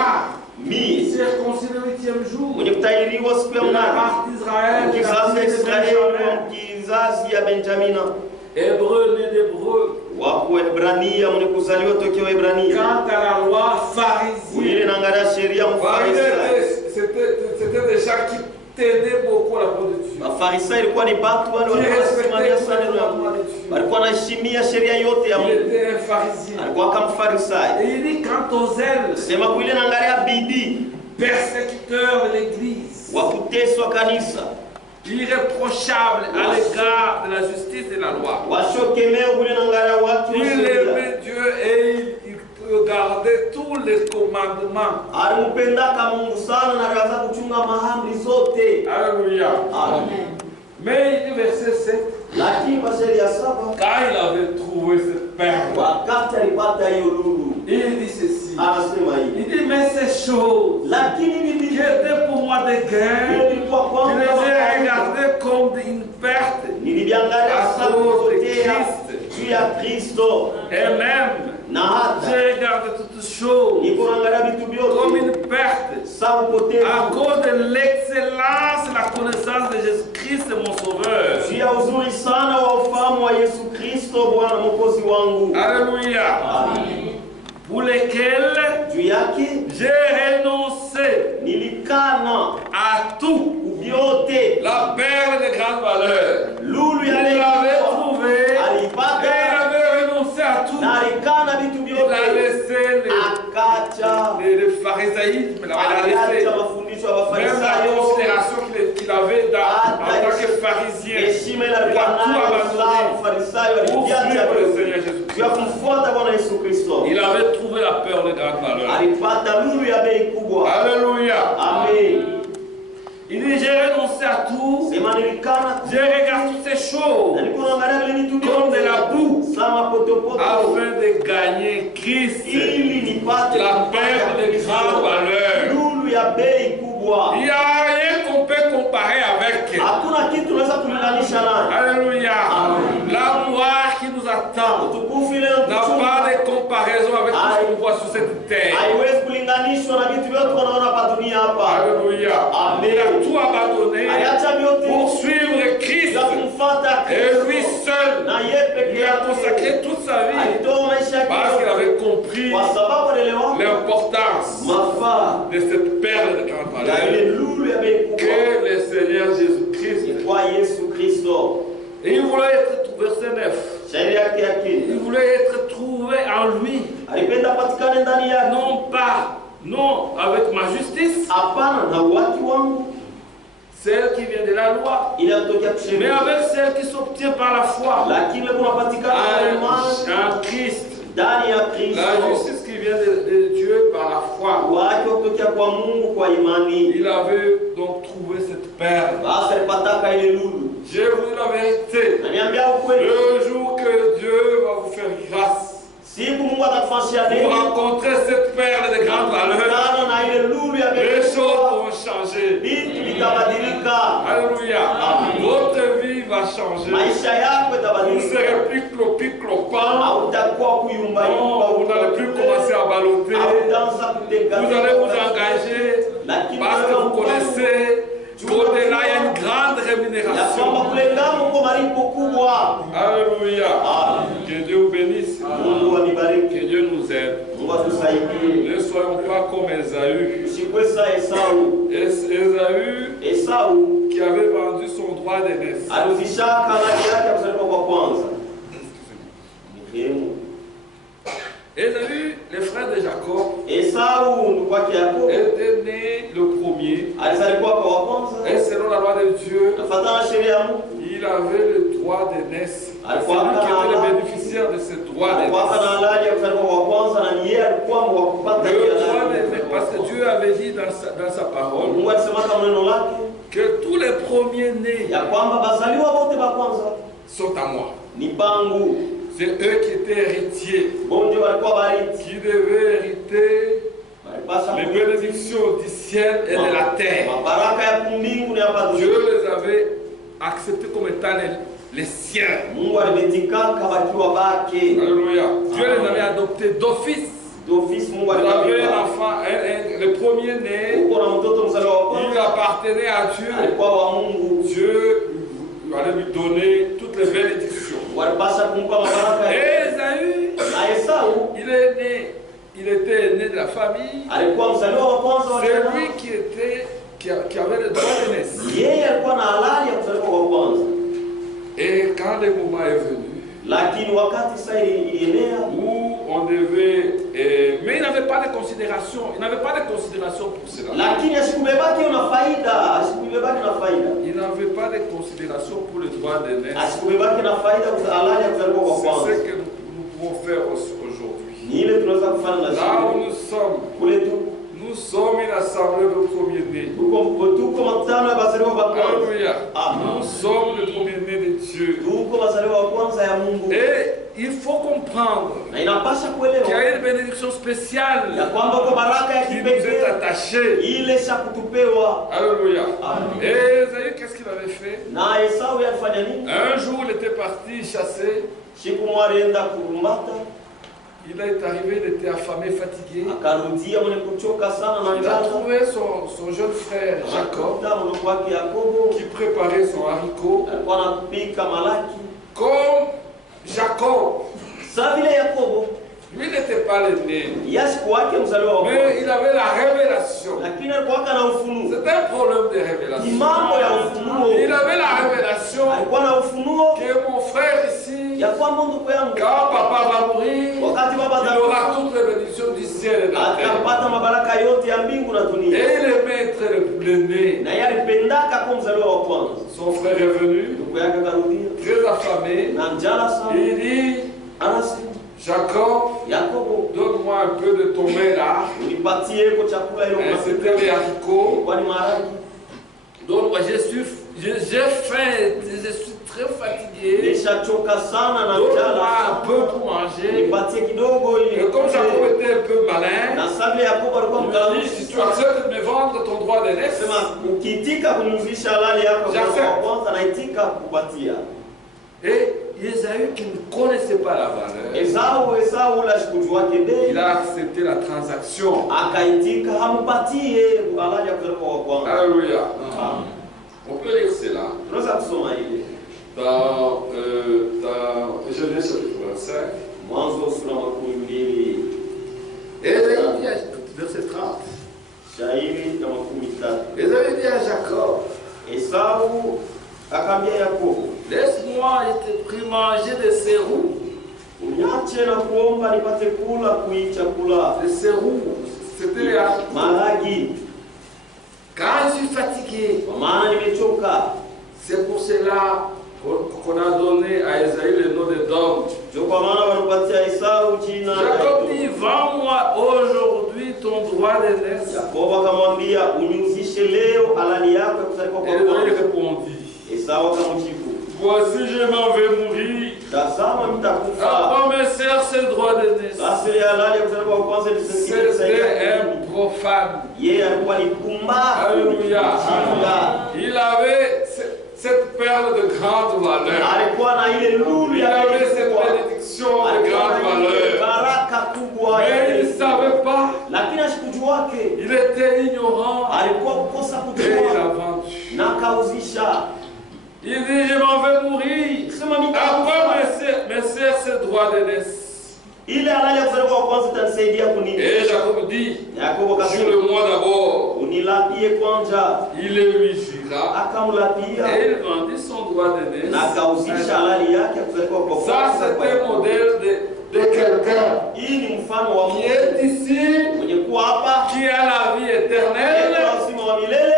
mi circoncis le 8e jour, mwenye kutahiriwa siku ya de la mnane, race d'Israël, de la kizazi famille ya de Israeli, Benjamin, kizazi ya Benjamina, hébreu né d'hébreu, wa Waebrania, mwenye kuzaliwa tokea Waebrania. quant à la loi Ile pharisienne. inaangalia sheria Mfarisayo. C'était des gens qui tenaient beaucoup à la parole de Dieu. Mafarisayo ilikuwa ni watu wale walikuwa wanasimamia sana neno la Mungu. Walikuwa wanaheshimia sheria yote ya Il Mungu. était un pharisien. Alikuwa kama Farisayo. Et il dit quant aux ailes, Sema kuile naangalia bidii persécuteurs de l'Église, wa kuteswa kanisa, irréprochable à l'égard de la justice et de la loi. washokemeo kule naangalia watu wa Il sheria. aimait Dieu et il gardait tous les commandements. Alimpendaka Mungu sana na aliweza kuchunga maamri zote. Alléluia. Amen. Mais il dit verset 7, Lakini kwa sheria 7 quand il avait trouvé cette perle, wakati alipata hiyo lulu, il dit ceci. anasema hivi, Il dit, mais ces choses lakini qui bibi étaient pour moi des gains, ilikuwa je kwangu les kama ai faida. regardées comme une perte. Niliviangalia À sana cause de kupotea Christ. juu ya Kristo, Et même, na hata j'ai regardé toutes choses niko naangalia vitu comme vyote une perte. sawa upotevu À cause de l'excellence et la connaissance de Jésus-Christ, mon Sauveur. juu ya uzuri sana wa ufahamu wa Yesu Kristo Bwana Mwokozi wangu. Alléluia. Amen. Pour lesquels Juu yake j'ai renoncé nilikana à tout. vyote. La perle de grande valeur. Lulu Il ya l'avait leo trouvée alipata pharisaïsme, il a laissé. aliacha mafundisho ya Même la Wafarisayo, considération qu'il avait en tant que pharisien, heshima ile il a alikuwa tout nayo abandonné Mfarisayo pour aliacha suivre le yote Seigneur Jésus. juu ya kumfuata Bwana Yesu Kristo. Il avait trouvé la peur de grande valeur. Alipata lulu ya bei kubwa. Alléluia. Amen. Il dit, j'ai renoncé à tout. Sema nilikana Je regarde toutes ces choses na niko naangalia vile vitu comme de la boue sama potopoto afin de gagner Christ, ili nipate la perle de grande valeur. lulu ya bei kubwa. Il n'y a rien qu'on peut comparer avec. Hakuna kitu tunaweza kulinganisha nayo. Alléluia. L'amour qui nous attend Utukufu ile n'a pas de comparaison avec tout ce qu'on voit sur cette terre. haiwezi kulinganishwa na vitu vyote tunaona hapa dunia hapa. Alléluia. Amen. Il a tout abandonné Aliacha vyote pour suivre Christ. ya kumfuata Et lui Kristo. seul, Na yeye peke il a consacré yake toute sa vie alitoa maisha yake parce qu'il avait compris kwa sababu alielewa l'importance mafaa de cette perle de grande ya valeur ile lulu ya bei kubwa que le Seigneur Jésus-Christ. kwa Yesu Kristo. Et il voulait être trouvé, verset 9. Shairi yake ya Il kini voulait être trouvé en lui. alipenda patikane ndani yake, Non avec ma justice, hapana na uhaki wangu celle qui vient de la loi, ili atokea mais kusheria, avec celle qui s'obtient par la foi lakini kunapatikana kwa imani en Christ. ndani ya La Kristo, justice qui vient de Dieu par la foi. uhaki wa kutokea kwa Mungu kwa imani. Il avait donc trouvé cette perle. Basi alipataka ile lulu. Je vous dis la vérité. Naniambia ukweli, Le jour que Dieu va vous faire grâce siku Mungu atakufanyia pour neema rencontrer cette perle de grande valeur, kutana na ile lulu ya bei les choses kubwa, vont changer. vitu vitabadilika, Alléluia. Votre vie va changer. maisha yako Vous ne itabadilika, serez plus clopant. hautakuwa kuyumba Non, yumba, vous n'allez plus commencer à balloter. hautaanza kutega. Vous allez vous engager parce que vous connaissez qu'au-delà, il y a une grande ya kwamba rémunération. kule ngamo uko malipo kubwa. Alléluia. Amen. Que Dieu vous bénisse. Mungu anibariki, Que Dieu nous aide. Mungu atusaidie. Ne soyons pas comme Esaü. Usikwe saa Esau. Esaü Esau qui avait vendu son droit d'aînesse. alifishaka haki yake ya kuzaliwa kwa kwanza. Muhimu. Esaü, le frère de Jacob, Esau ndugu wake Yakobo était né le premier. alizaliwa kwa wa kwanza. Et selon la loi de Dieu, Kufuatana na sheria ya Mungu, il avait le droit d'aînesse. C'est lui qui était le bénéficiaire de ce droit alikuwa na d'aînesse. halali ya kuzaliwa kwa wa kwanza na ni yeye alikuwa wa kupata Le ile droit halali. d'aînesse, parce que Dieu avait dit dans sa parole Mungu alisema kama neno lake que tous les premiers-nés ya kwamba bazaliwa wote ba kwanza sont à moi. ni bangu. C'est eux qui étaient héritiers, Bonjo walikuwa bariki. qui devaient hériter Walipasha les bénédictions du ciel et de la terre. mabaraka ya kumbingu na hapa Dieu dunia. les avait acceptés comme étant les siens. Mungu alimetikaka wakiwa bake. Alléluia. Dieu les avait adoptés d'office. D'office Mungu Il avait un alibeba. enfant, le premier-né, Uko na mtoto mzaliwa wa il kwanza appartenait à Dieu. alikuwa wa Mungu. Dieu allait lui donner toutes les bénédictions. Walipasha kumpa mabaraka. Et Esaü, Na Esau il était né de la famille. alikuwa mzaliwa wa kwanza wa C'est jamaa. lui qui avait le droit d'aînesse. Yeye alikuwa na halali ya kuzaliwa kwa kwanza. Et quand le moment est venu, Lakini wakati sasa ilienea où on devait, mais il n'avait pas de considération, pour cela. lakini asikubebaki na faida, asikubebaki na faida. Il n'avait pas de considération pour le droit d'aînesse. Asikubebaki na faida kwa halali ya kuzaliwa kwa C'est kwanza. ce que nous pouvons faire aujourd'hui. Ni ile tunaweza kufanya na Là où sisi. nous sommes, Kule tu nous sommes une assemblée de premiers-nés. tuko matano ya bazaliwa wa kwanza. Alléluia. Amen. Nous sommes les premiers-nés de Dieu. Tuko bazaliwa wa kwanza ya Mungu. Et il faut comprendre Na inapasha qu'il y kuelewa a une bénédiction spéciale ya kwamba kwa baraka ya qui nous est kipekee attachée. ile sha kutupewa. Alléluia. Amen. Et Esaü, qu'est-ce qu'il avait fait? Na Esau alifanya nini? Un jour, il était parti chasser. Siku moja alienda kurumbata, Il est arrivé, il était affamé, fatigué. akarudia mwenye kuchoka sana na Il a njaa. trouvé son jeune frère Jacob Akakuta mdogo wake Yakobo qui préparait son haricot. alikuwa anapika malaki. Comme Jacob, Sasa vile Yakobo lui n'était pas l'aîné, yasiku wake mzaliwa wa kwanza, mais il avait la révélation. lakini alikuwa na ufunuo. C'est un problème de Ni révélation. mambo ya ufunuo. Il avait la révélation Alikuwa na ufunuo que mon frère ici, ya kwamba ndugu yangu quand papa va mourir, wakati baba il aura toutes les bénédictions du ciel et de la terre. akapata mabaraka yote ya mbingu na Et dunia. il aimait être le né. Na yeye alipendaka kwa mzaliwa wa kwanza. Son frère est venu, Ndugu yake akarudia très affamé. na njala Et sana, il dit, anasema Jacob, Yakobo, donne-moi un peu de ton mets là. unipatie kwa chakula hilo, C'était les haricots. kwani maharagi. Donc, j'ai faim, je suis très fatigué. Nishachoka sana na Donne-moi njala, un peu pour manger. nipatie kidogo ili. Et comme Jacob était un peu malin, Na sababu Yakobo alikuwa il m'a dit, si mkarimu, tu acceptes de me vendre ton droit d'aînesse, sema ukiitika kuniuzisha halali yako J'accepte. kwa kwanza, naitika kupatia. et Esaü qui ne connaissait pas la valeur, Esau ule ashikujua bei, il a accepté la transaction. akaitika hampatie halali ya kuzaliwa wa kwanza. Alléluia. Amen. On peut lire cela Tunaweza kusoma ile dans Genèse chapitre 25. Mwanzo sura makumi mbili Et Esaü dit à verset 30. shairi na makumi tatu. Esaü dit à Jacob, Esau akaambia Yakobo, laisse-moi te prie manger des serous. uniache na kuomba nipate kula kui chakula Les serous, c'était les haricots. maragi, Car je suis fatigué. kwa maana nimechoka. C'est pour cela qu'on a donné à Esaü le nom de Dom. Ndio kwa maana walipatia Esau jina la Jacob Edom. dit, vends-moi aujourd'hui ton droit d'aînesse. Yakobo akamwambia, uniuzishe leo halali yako ya kuzaliwa kwa Et Esaü kwanza. répondit, Esau akamjibu, voici je m'en vais mourir. tazama mtakufa. Après mes sœurs, c'est le droit d'aînesse. Sasa ile halali ya kuzaliwa kwa kwanza C'était ilisaidie. un profane. Yeye alikuwa ni pumbavu. Alléluia. Jinga. Il avait cette perle de grande valeur. Alikuwa na ile lulu Il ya avait cette kubwa. bénédiction de Alikuwa grande na ile valeur. baraka kubwa ya Mais il ne Mungu. savait pas. Lakini ashikujua wake Il était ignorant. alikuwa kukosa Et il a kujua vendu. na kauzisha. Il dit, je m'en vais mourir. Sema Après mitakufa. mes sœurs, c'est droit d'aînesse. Ile halali ya kuzaliwa kwa kwanza itanisaidia kunini? Et Jacob dit, Yakobo kasema, jure-moi d'abord. unilapie kwanja. Il lui jura. Akamlapia Et il vendit son droit d'aînesse. na kauzisha halali yake ya kuzaliwa kwa Ça, kwanza. c'était un modèle de quelqu'un Hii ni mfano wa qui mtu est ici, mwenye kuwa hapa qui a la vie yeye éternelle ana uzima wa milele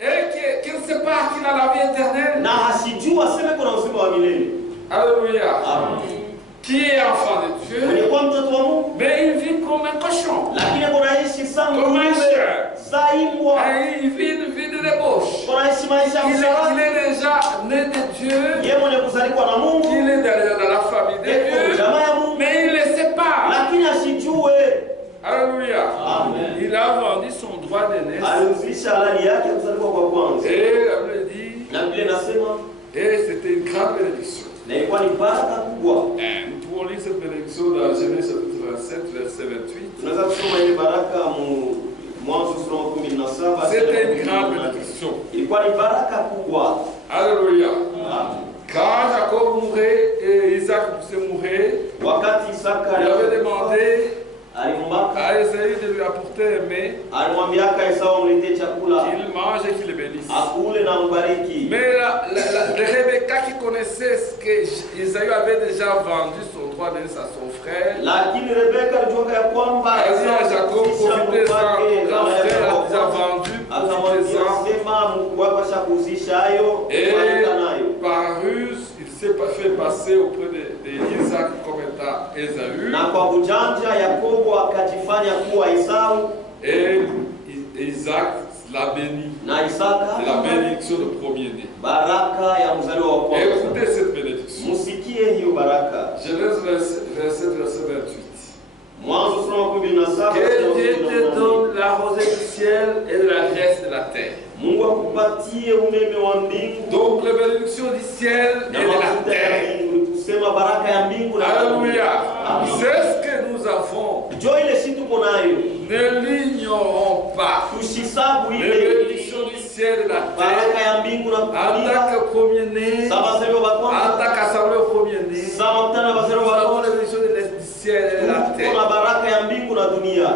et qui ne sait pas qu'il a la vie éternelle. na hasijua aseme kuna uzima wa milele. Alléluia. Amen. Qui est enfant de Mwenye Dieu, kuwa mtoto wa Mungu mais il vit comme un cochon. lakini kunaishi sana Comme un chien. saimbwa, Et il vit une vie de débauche. kunaishi maisha ya Il msalaba. est déjà né de Dieu. Yeye mwenye kuzaliwa na Mungu Il est dans la famille de yuko Dieu. jamaa ya Mungu Mais il ne le sait pas. lakini asijue. Alléluia. Amen. Il a vendu son droit d'aînesse. Aliuzisha halali yake ya kuzaliwa kwa kwanza, Et la Bible dit, na vile nasema, et c'était une grande bénédiction. na ilikuwa ni baraka kubwa. Nous pouvons lire cette bénédiction dans Genèse chapitre 27, verset 28. Tunaweza kusoma ile baraka Mwanzo sura ya 17. C'était une grande bénédiction. Ilikuwa ni baraka kubwa. Alléluia. Amen. Quand Jacob mourait et Isaac se mourait, Wakati Isaka il avait demandé alimbaka, à Esaü de lui apporter un mets, alimwambiaka Esau amletee chakula qu'il mange et qu'il le bénisse. akule na mbariki. Mais Rebecca qui connaissait ce que Esaü avait déjà vendu son droit d'aînesse à son frère, Lakini Rebeka alijua ya kwamba a dit à Jacob, Esau profitez-en, ton grand frère a déjà vendu, akamwambia profitez-en. sema Mungu wako ashakuzisha hayo, Et fanya nayo. par ruse, il s'est fait passer auprès de Isaac comme étant Esaü. Na kwa ujanja Yakobo akajifanya kuwa Esau Et Isaac l'a béni. na Isaka C'est la bénédiction de premier-né. baraka ya mzaliwa wa kwanza. Écoutez cette bénédiction. Musikie hiyo baraka. Genèse 27, verset 28. Mwanzo sura ya 17. Que Dieu te donne la rosée du ciel et de la graisse de la terre. Mungu akupatie umeme wa mbingu Donc les bénédictions du ciel et na de la mafuta ya terre. mbingu, kusema baraka ya mbingu na Alléluia. Amen. C'est ce que nous avons. jo ile si tuko nayo, Ne l'ignorons pas. tushisabu Les ile bénédictions du ciel et de la baraka terre. ya mbingu na En kukulia tant que premier-né, saba sema en bakwanza tant qu'assemblée au premier-né, saba mtana basero nous avons bakwanza les bénédictions du ciel et de la kuna terre. baraka ya mbingu na dunia.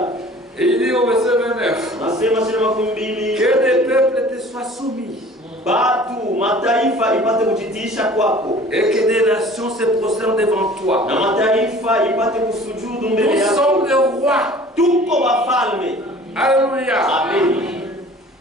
Et il dit au verset 29, Nasema sema 2 que des peuples te soient soumis. batu mataifa ipate kujitiisha kwako, et que des nations se prosternent devant toi. na mataifa ipate kusujudu mbele Nous yako. sommes des rois. Tuko wafalme. Alléluia. Amen.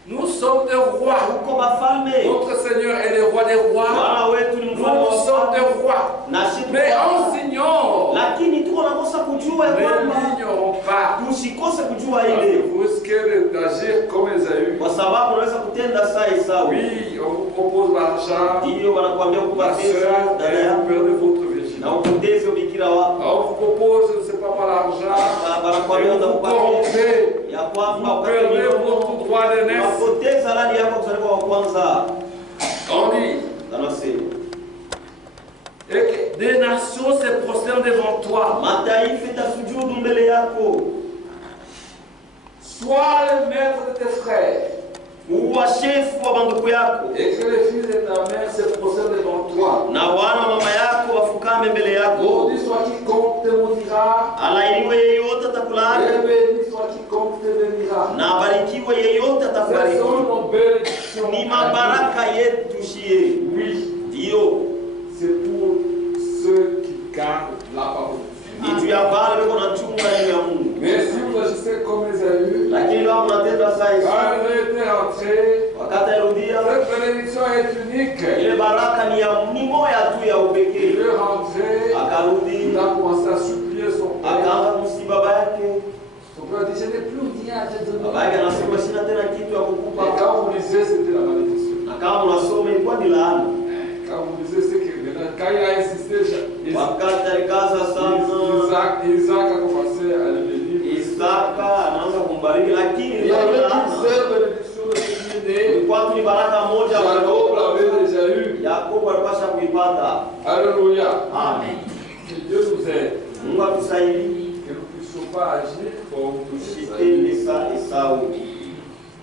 Nous sommes des rois. Tuko wafalme. Notre Seigneur est le roi des rois. Bwana wetu ni mfalme Nous wa sommes des wafalme. rois. Na sisi Mais tuko- on s'ignore. lakini tuko nakosa kujua ya Ne kwamba l'ignorons pas. tusikose kujua Parce que ile, vous risquez d'agir comme Esaü. kwa sababu unaweza kutenda saa Esau. Oui, on vous propose l'argent, Ndiyo wanakuambia la kupoteza soeur, dada et vous yako perdez votre na virginité. upoteze ubikira wako. On vous propose, je ne sais pas, l'argent, Wanakuambia et vous utakupoteza corrompez. ya kwamba Vous perdez votre droit d'aînesse. unapoteza halali yako kuzaliwa wa kwanza. On dit, Anasema et que des nations se prosternent devant toi. mataifa itasujudu mbele yako. Sois le maître de tes frères. Uwa shefu wa banduku yako, Et que les fils de ta mère se prosternent devant toi. na wana wa mama yako wafukame mbele yako. Maudit soit quiconque te maudira. Alainiwe yeyote Et atakulaani, béni soit quiconque te bénira. na abarikiwe yeyote Ce atakubariki. sont nos bénédictions. Ni mabaraka yetu shie. Oui, Ndiyo, c'est pour ceux qui gardent la parole. ni juu ya wale weko na chunga neno ya Mungu. Mais si vous agissez comme Esaü, Lakini kama mnatenda saa hizi, quand elle était rentrée, wakati arudia, cette bénédiction est unique. ile baraka ni moya tu ya Il upekee. est rentré, Akarudi il a commencé à supplier son père. akaanza kumsihi baba yake. Son père dit, je n'ai plus rien à te donner. Baba yake anasema sina tena kitu ya Et kukupa. quand vous lisez, c'était la malédiction. Na kama unasoma ilikuwa ni laana. Quand vous lisez, c'est que maintenant, quand il a insisté, Wakati alikaza sana, Isaac a commencé à le bénir. Isaka anaanza kumbariki, lakini Il y avait ilikuwa ni une laana. seule bénédiction de premier-né. Ilikuwa tu ni baraka moja Jacob waliokuwa. l'avait déjà eu. Yakobo alipasha kuipata. Alléluia. Amen. Que Dieu nous aide. Mungu atusaidie Que nous ne puissions pas agir comme nous tusitende Esaü. sa Esau.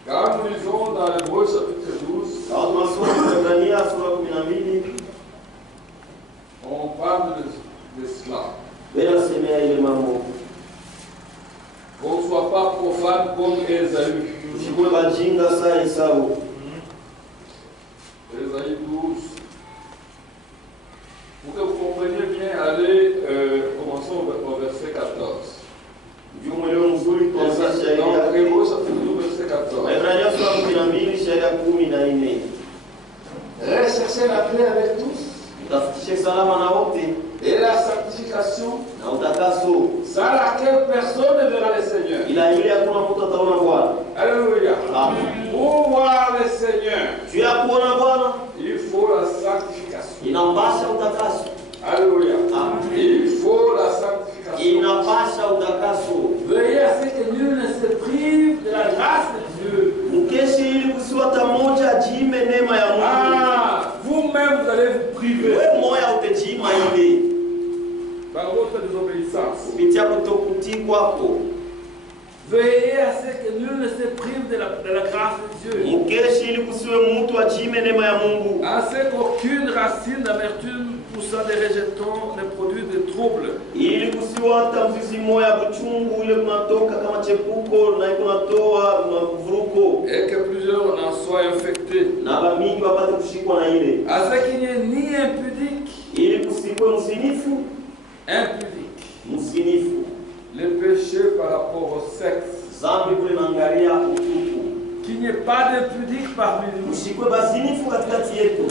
Quand nous lisons dans l'Hébreu chapitre 12, Kama tunasoma Waebrania sura 12, on parle de cela. Biblia inasemea ile mambo. On ne soit pas profane comme Esaü. Tusikuwe bajinga sa Esau. Esaü 12. Pour que vous compreniez bien, allez, commençons au verset 14. Ndio mwelewa mzuri kuanzia Donc, shairi. Hébreu chapitre 12, verset 14. Waebrania sura 12 shairi ya 14. Recherchez la paix avec tous Utafikishe salama na wote et la sanctification, na utakaso, sans laquelle personne ne verra le Seigneur. ila ile hakuna mtu ataona Bwana. Alléluia. Amen. Pour voir le Seigneur, Juu ya kuona Bwana il faut la sanctification. inapasha utakaso. Alléluia. Amen. Il faut la sanctification. Inapasha utakaso. Veillez à ce que nul ne se prive de la grâce de Dieu. Mkeshi ili kusiwa hata mmoja ajiime neema ya Mungu. Ah, vous-même vous allez vous priver Wewe moya utajiima ile par votre désobéissance. kupitia kutokutii kwako. Veillez à ce que nul ne se prive de la grâce de Dieu. Mkeshi ili kusiwe mtu ajiime neema ya Mungu. À ce qu'aucune racine d'amertume poussant des rejetons ne produise de troubles. Ili kusiwe hata mzizi moya buchungu ile kunatoka kama chepuko na kunatoa mvuruko. Et que plusieurs n'en soient infectés. Na bamingi wapate kushikwa na ile. À ce qu'il n'y ait ni impudique, Ili kusiwe msinifu, msinifu. le péché par rapport au sexe. Zambi kule naangalia utupu. Qu'il n'y ait pas d'impudique parmi nous. Usikwe basinifu katikati yetu.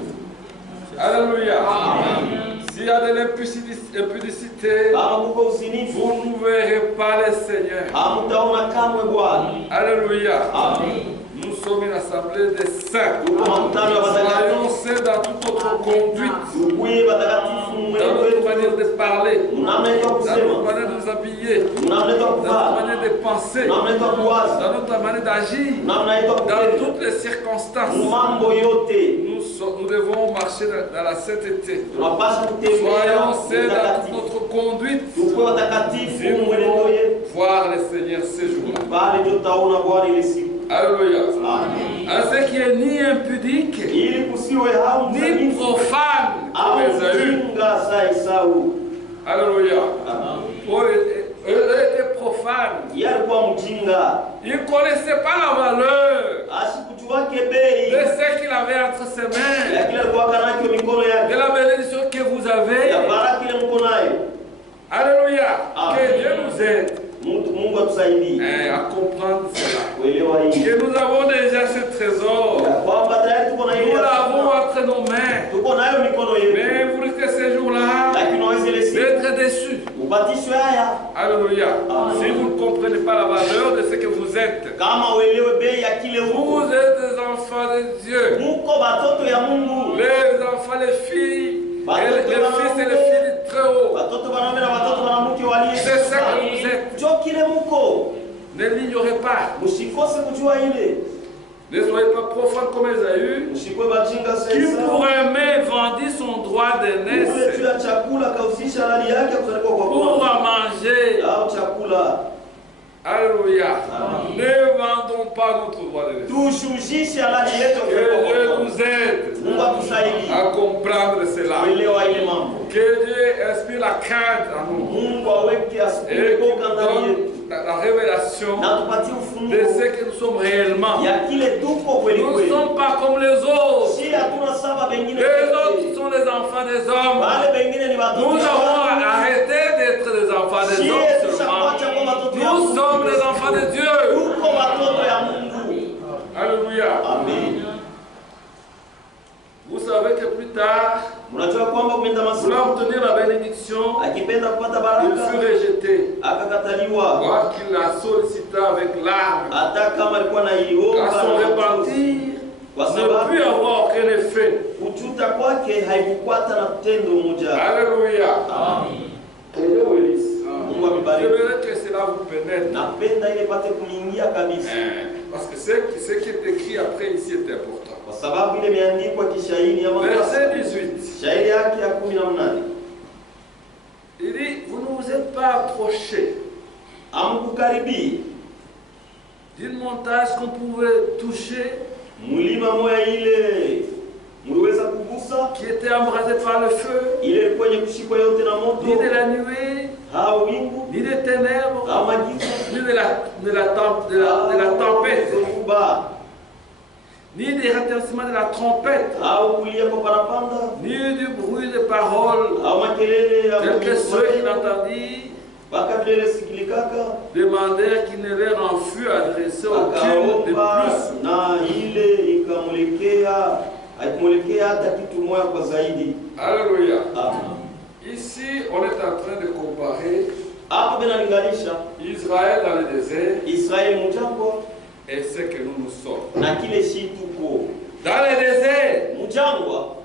Alléluia. S'il y a de l'impudicité, Kama kuko usinifu, vous ne verrez pas le Seigneur. hamtaona kamwe Bwana. Alléluia. Amen. Nous sommes une assemblée de saints. Tuko makutano ya Soyons watakatifu. saints dans toute notre conduite, Tukuye watakatifu dans mwenendo notre wetu. manière de parler, Namna yetu ya dans notre kusema, manière de nous habiller, namna yetu ya dans notre kuvaa, manière de penser, namna yetu ya kuwaza, dans notre manière d'agir, namna yetu ya dans kutenda. toutes les circonstances. Mambo yote Nous devons marcher dans la sainteté. tunapaswa kutembea Soyons saints dans toute watakatifu. notre conduite. Tukuwe watakatifu Et nous mwenendo voulons yetu. voir le Seigneur ces jours-là. Bali ndio tutaona Bwana ile siku. Alléluia. Amen. À ce qui est ni impudique, Ili kusiwe hao ni msanifu profane, au comme Esaü. mjinga sa Esau. Alléluia. Amen. Oh, il était profane. Yeye alikuwa mjinga. Il ne connaissait pas la valeur Asikujua usiwake bei de ce qu'il avait entre ses mains, ya kile alikuwa nacho mikono de yake la bénédiction que vous avez. ya baraka ile mko nayo. Alléluia. Amen. Que Dieu nous aide Mungu atusaidie à comprendre cela. kuelewa hii Que nous avons déjà ce trésor. ya kwamba tayari tuko na ile Nous l'avons entre nos mains. tuko nayo mikono yetu, Mais vous risquez ces jours-là lakini waweze ile siku d'être déçus. ubatishwe haya. Alléluia. Amen. Si vous ne comprenez pas la valeur de ce que vous êtes, Kama uelewe bei ya kile vous huko, êtes des enfants de Dieu. muko batoto ya Mungu, Les enfants, les filles, et les fils et les filles du Très-Haut. batoto banaume na batoto banamke waliye. C'est ça que vous êtes. Jo kile muko, Ne l'ignorez pas. msikose kujua ile, Ne soyez pas profanes comme Esaü, msikwe bajinga qui sasa. pour aimer vendit son droit Ule tu d'aînesse ya chakula kausisha hali yake ya kuzaliwa kwa pour Bwana. en manger. Au chakula Alléluia. Amen. Ne vendons pas notre droit d'aînesse. tushujishe hali yetu Que ya Dieu kuzaliwa kwa nous aide Bwana. Mungu atusaidie à comprendre cela. kuelewa ile mambo. Que Dieu inspire la crainte en nous. Mungu aweke Et asikuwe qu'il nous boka ndani donne yetu la révélation na tupatie de ufunuo ce que nous sommes réellement. ya kile tuko kweli Nous ne kweli. sommes pas comme les autres. Si hatuna saba bengine Les autres sont les enfants des hommes. wale bengine ni watoto Nous wa avons watu. arrêté d'être des enfants des hommes seulement. Nous sommes les enfants de Dieu. Tuko watoto ya Mungu. Alléluia. Amen. Vous savez que plus tard, Mnajua kwamba kuenda pour masiku obtenir la bénédiction, akipenda kupata il fut baraka rejeté. akakataliwa, Quoi qu'il la sollicita avec larmes. hata kama alikuwa na Car iomba son na repentir kwa ne sababu put avoir aucun effet. kuchuta kwake haikukwata na tendo moja. Alléluia. Amen. Mungu Mungu amebariki. j'aimerais que cela vous pénètre. Napenda ile pate kuingia kabisa, Parce que ce qui est écrit après ici est important. kwa sababu ile imeandikwa kishairi ya Verset Mathayo 18. shairi yake ya 18, Il dit, vous ne vous êtes pas approchés amkukaribie d'une montagne qu'on pouvait toucher, mlima moya ile mliweza kugusa, qui était embrasée par le feu, ile kwenye kushikwa yote na ni de moto la nuée, au wingu ni des ténèbres, au magiza ni de la tempête, zokuba ni des retentissements de la trompette, au kulia kwa parapanda ni du bruit de paroles, au makelele ya tels que ceux qui maneno, l'entendirent mpaka vile ile sikilikaka demandèrent qu'il ne leur en fût adressé aucune de akaomba plus. na ile ikamwelekea haikumwelekea hata kitu moja kwa zaidi. Alléluia. Amen. Ici, on est en train de comparer Hapo benalinganisha Israël dans le désert Israeli mjangwa et ce que nous sommes. na kile shi tuko Dans le désert, mjangwa.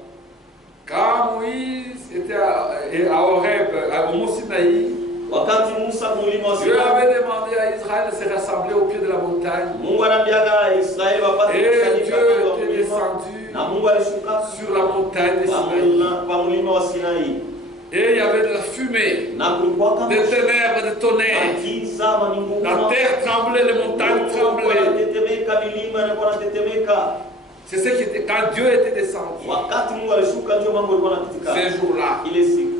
quand Moïse était à Horeb, au mont Sinaï, Wakati Musa mulima wa Dieu Sinai, avait demandé à Israël de se rassembler au pied de la montagne. Mungu anambiaga Israeli wapate Et kusanyika Dieu kwa était mlima, descendu na Mungu alishuka sur la montagne de Sinaï. kwa mlima wa Sinai, Et il y avait de la fumée, na kulikuwa kama des ténèbres, des tonnerres. giza mawingu, La terre tremblait, les montagnes tremblaient. natetemeka, milima ilikuwa natetemeka. C'est ce qui était quand Dieu était descendu. Wakati Mungu alishuka ndio mambo yalikuwa yanapitika Ces jours-là, ile siku.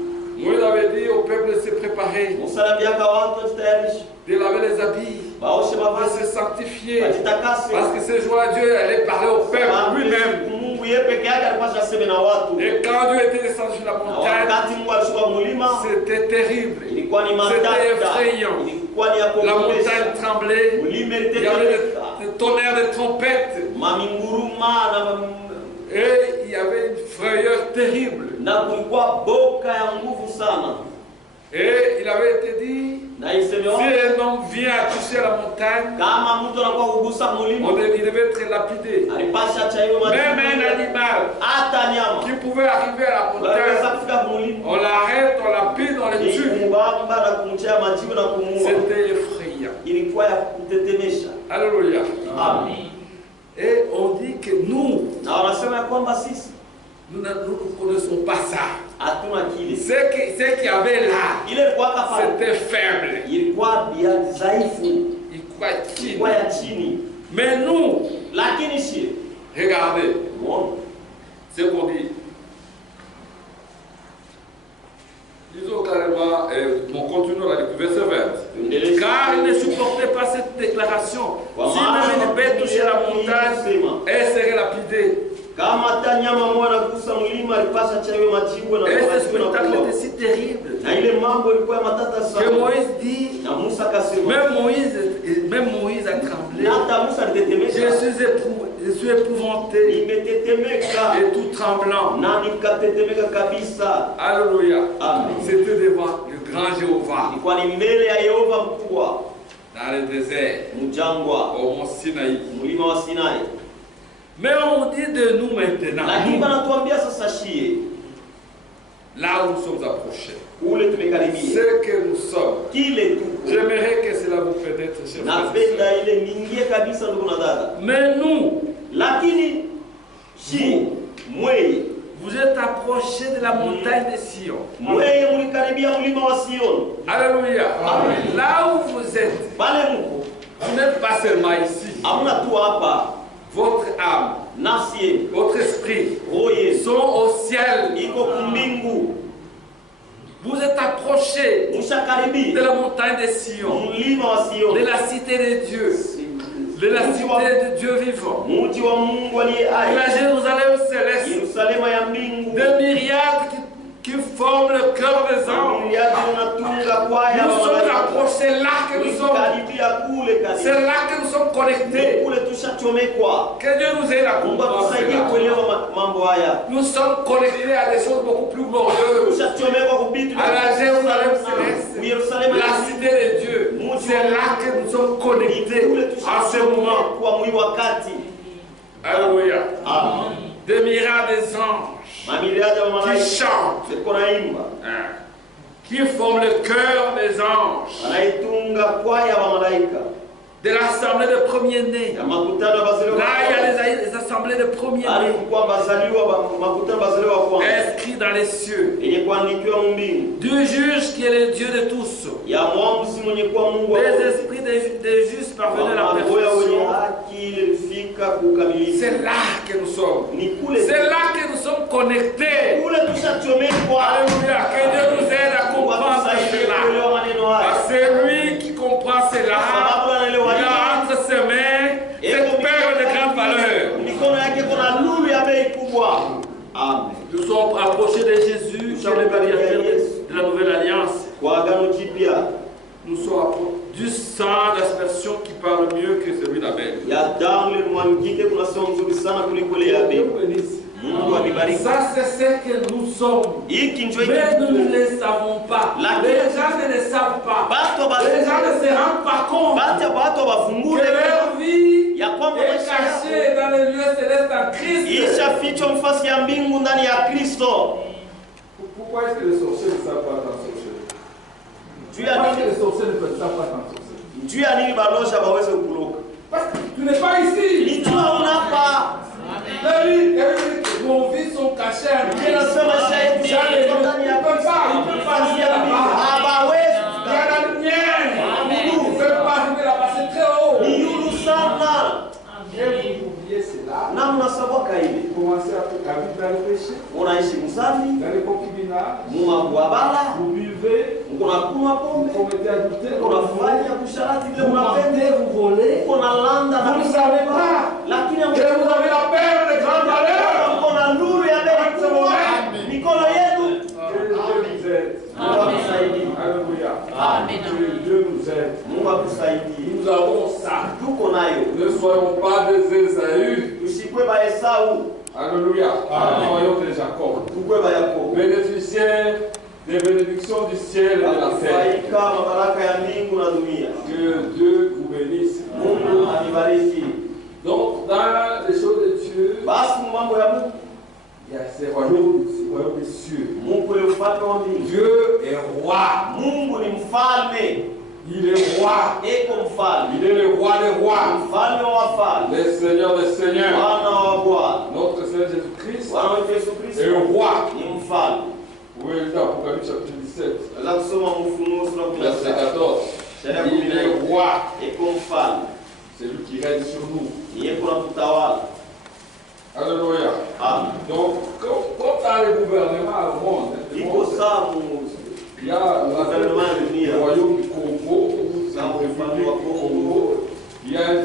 Moïse avait dit au peuple de se préparer, Musa anambiaga watu wajitayarishe, de laver les habits, waoshe de mavazi, se sanctifier. wajitakase. Parce que ce jour-là, Dieu allait parler au peuple lui-même. Mungu yeye peke yake alikuwa anasema na watu. Et quand Dieu était descendu sur la Na montagne, wakati Mungu alishuka mlima, c'était terrible. ilikuwa ni C'était matata, effrayant. ilikuwa ni ya La kuogopesha. montagne tremblait. Mlima Il y avait ilitetemeka, des tonnerres, des trompettes. maminguruma Et il y avait une frayeur terrible. na kulikuwa boka ya nguvu sana. Et il avait été dit, Na si isemewa un homme vient à toucher la montagne, kama mtu anakuwa kugusa mlima, il devait être lapidé. alipasha chaiwe Même un maji, animal hata nyama qui pouvait arriver à la wanaweza montagne, kufika mlima, on l'arrête, on lapide, on le ni tue. kumbamba na kumchia majibu na kumuua. C'était effrayant. Ilikuwa ya kutetemesha. Alléluia. Amen. Et on dit que nous, Na wanasema ya kwamba sisi nous ne connaissons pas ça. hatuna kile. Ce qu'il y avait là, Ile ilikuwa kafara, c'était faible. ilikuwa ya dhaifu, ilikuwa ya chini. Mais nous, Lakini si regardez muone ce qu'on dit. Disons carrément, bon, continuons la lecture, verset 20. Car il ne supportait pas cette déclaration. Si même une bête touchait la montagne, elle serait lapidée. Kama hata nyama moja anagusa mlima alipasha chaiwe majibu na Et ce spectacle était si terrible na ile mambo ilikuwa ya matata que sana. Moïse dit, Na Musa akasema, même Moïse a tremblé. na hata Musa alitetemeka. Je suis épouvanté Nimetetemeka et tout tremblant. na nikatetemeka kabisa. Alléluia. Amen. C'était devant le grand Jéhovah Ilikuwa ni mbele ya Yehova mkubwa dans le désert, mjangwa, au mont Sinaï. mlima wa Sinai. Mais on dit de nous maintenant, Lakini nous, banatuambia sasa shie là où nous sommes approchés, kule tumekaribia ce que nous sommes. kile tuko. J'aimerais que cela vous peut-être, chers frères et sœurs. Napenda ile niingie kabisa ndugu na dada. Mais nous, Lakini shie mweye vous êtes approchés de la montagne de Sion. mweye mlikaribia mlima wa Sion. Alléluia. Là où vous êtes, Pale mko vous n'êtes pas seulement ici. hamna tu hapa, Votre âme, nafsi yenu, votre esprit roho yenu sont au ciel. iko kumbingu. Vous êtes approchés de Mshakaribia la montagne de Sion, mlima wa Sion, de la cité de Dieu, de la cité de Dieu vivant, mji wa Mungu aliye de hai, la Jérusalem céleste, Yerusalema ya mbingu. des myriades qui forment le cœur des anges. Myriadi unatunga kwaya Nous wa sommes malaika. approchés, c'est là que nous sommes. Karibia kule C'est kabisa. là que nous sommes connectés. Kule tushachomekwa. Que Dieu nous aide à Mungu comprendre atusaidie cela. kuelewa mambo haya. Nous sommes connectés à des choses beaucoup plus glorieuses. Tushachomekwa kubitu À la Jérusalem céleste, Yerusalema la cité de Dieu. C'est là que nous sommes connectés en ce moment. kwa mwi wakati. Alléluia. Amen. Des myriades des anges Mamiliadi wa qui malaika chantent, ziko naimba. qui forment le cœur des anges, Wanaitunga kwaya wa malaika. de l'assemblée de premiers-nés. Ya makutano ya bazaliwa. Là, il y a des assemblées de premiers-nés Alikuwa bazaliwa makutano bazaliwa wa kwanza. inscrits dans les cieux. Yenye kuandikiwa mbingu. Du juge qui est le Dieu de tous. Ya mwamuzi mwenye kuwa Mungu wa Les wote. esprits des justes parvenus à la Magoya wenye perfection. haki ilifika kukamilika. C'est là que nous sommes. Ni kule. C'est là que nous sommes connectés. Kule tushachomekwa. Alléluia. Que Dieu nous aide à comprendre Watusaidie cela. kuelewa maneno haya. C'est lui qui comprend cela. Sababu anaelewa Il hili. a entre ses mains cette perle de grande valeur. Mikono yake kuna lulu ya bei kubwa. Amen. Nous sommes approchés de Jésus, qui est le médiateur de la nouvelle alliance. Kwa agano jipya Nous sommes approchés du sang d'aspersion qui parle mieux que celui d'Abel. ya damu ilimwagike, kuna sio nzuri sana kuliko ile ya Abel. Mungu amebariki. Ça, c'est ce que nous sommes. Hiki ndio Mais nous ne hiki. le savons pas. La- Les gens ne le savent pas. Bato Les gens ba ne se rendent pas compte bato que bafungule leur vie ya kwamba est maisha yao cachée dans les lieux célestes en Christ. ishafichwa mfasi ya mbingu ndani ya Kristo. Pourquoi est-ce que les sorciers ne savent pas tant sorcerie? Juu ya Pourquoi est-ce que nini? les sorciers ne savent pas tant sorcerie? Juu ya nini balosha baweze kuloka? Parce que tu n'es pas ici. Nijua unapa David, nos vies sont cachées en Christ. inasema shahidi Jamais. ndani ya Il ne peut pas mfasi venir ya mbingu. là-bas. Hawawezi Il y a la lumière. Il ne peut pas venir là-bas. C'est très haut. ni yulu sana. Et vous oubliez cela. Na mnasaboka hivi. Vous commencez à vivre dans le péché, Unaishi msafi, dans le concubinage. mumabwabala, Vous buvez, unakunywa vous pombe, commettez adultère, unafanya kusharati vile vous unapenda, mentez, vous volez. unalanda na Vous ne savez pas lakini que vous avez la perle de grande valeur. kuna nuru ya bei kubwa mikono yenu. Que Dieu nous aide. Mungu akusaidie. Alléluia. Amen. Que Dieu nous aide. Mungu akusaidie. Nous avons ça. Tuko nayo. Ne soyons pas des Ésaü. Tusikwe ba Esau, Alléluia. Soyons des Jacob. tukwe ba Yakobo. Bénéficiaires des bénédictions du ciel et de la terre. Kufaika mabaraka ya mbingu na dunia. Que Dieu vous bénisse. Mungu anibariki. Donc, dans les choses de Dieu, Basi mambo ya Mungu, il y a ces royaumes des cieux. Mungu ni mfalme wa mbingu. Dieu est roi. Mungu ni mfalme. Il est roi. Eko mfalme. Il est le roi des rois. Mfalme wa wafalme. Le Seigneur des seigneurs. Bwana wa Bwana. Notre Seigneur Jésus-Christ Bwana wetu Yesu est Kristo le roi. ni mfalme. Vous pouvez lire Apocalypse chapitre 17, Naweza kusoma Ufunuo sura verset 17. 14. Sheria Il est 14. roi. Eko mfalme. C'est lui qui règne sur nous. Ni eko na kutawala. Alléluia. Amen. Donc, comme dans les gouvernements au monde, Iko saa Mungu. il y a Gouvernement ya le dunia. royaume du Congo, Kama ufalme wa Kongo. il y a un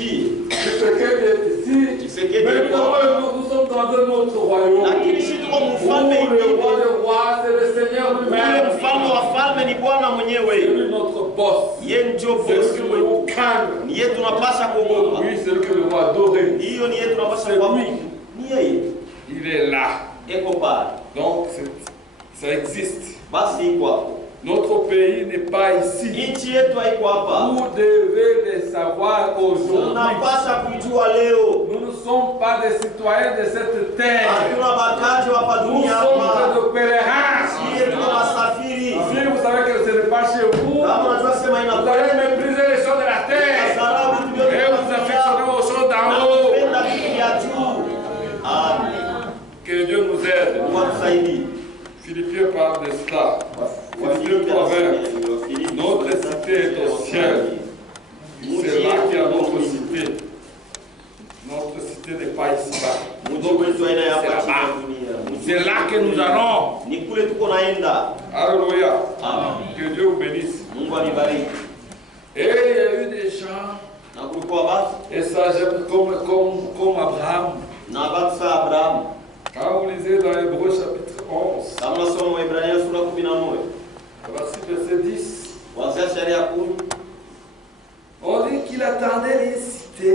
Nchi Tshisekedi est ici. Tshisekedi Mais est là. nous sommes dans un autre royaume. Lakini sisi tuko Où mfalme le roi ingine. des rois, c'est le Seigneur Ule lui-même. mfalme wa falme ni Bwana C'est mwenyewe. lui notre boss. Yeye ndio C'est lui bosi que nous wetu. devons craindre. Ni yeye tunapasha kuogopa. Oui, c'est lui que nous devons adorer. Hiyo ni yeye tunapasha C'est kuabudu. lui. Ni yeye. Il est là. Eko pale. Donc, ça existe. Basi iko hapo. Notre pays n'est pas ici. Nchi yetu haiko hapa. Vous devez le savoir aujourd'hui. Tunapasha kujua leo. Nous ne sommes pas des citoyens de cette terre. Hatuna bakaji hapa Nous dunia sommes hapa. de pèlerins. Sisi tuko wasafiri. Si vous savez que ce n'est pas chez vous, Kama unajua sema vous inakuwa allez mépriser les choses de la terre. salamu Et vous affectionnez aux choses d'en haut. tunapenda vitu vya juu. Amen. Que Dieu nous aide. Mungu atusaidie. Philippiens parle de cela. Philippiens 3:20. Notre cité est au ciel. C'est là qu'il y a notre cité. Notre cité n'est pas ici-bas. Mji wetu aina ya C'est hapa là-bas. dunia. C'est là que nous allons. Ni kule tuko naenda. Alléluia. Amen. Que Dieu vous bénisse. Mungu anibariki. Et il y a eu des gens, Na kulikuwa basi et ça j'aime comme Abraham. na basi sa Abraham. Quand vous lisez dans Hébreux chapitre 11, Kama unasoma Waebrania sura 11, verset 10, kuanzia sharia ya 10, on dit qu'il attendait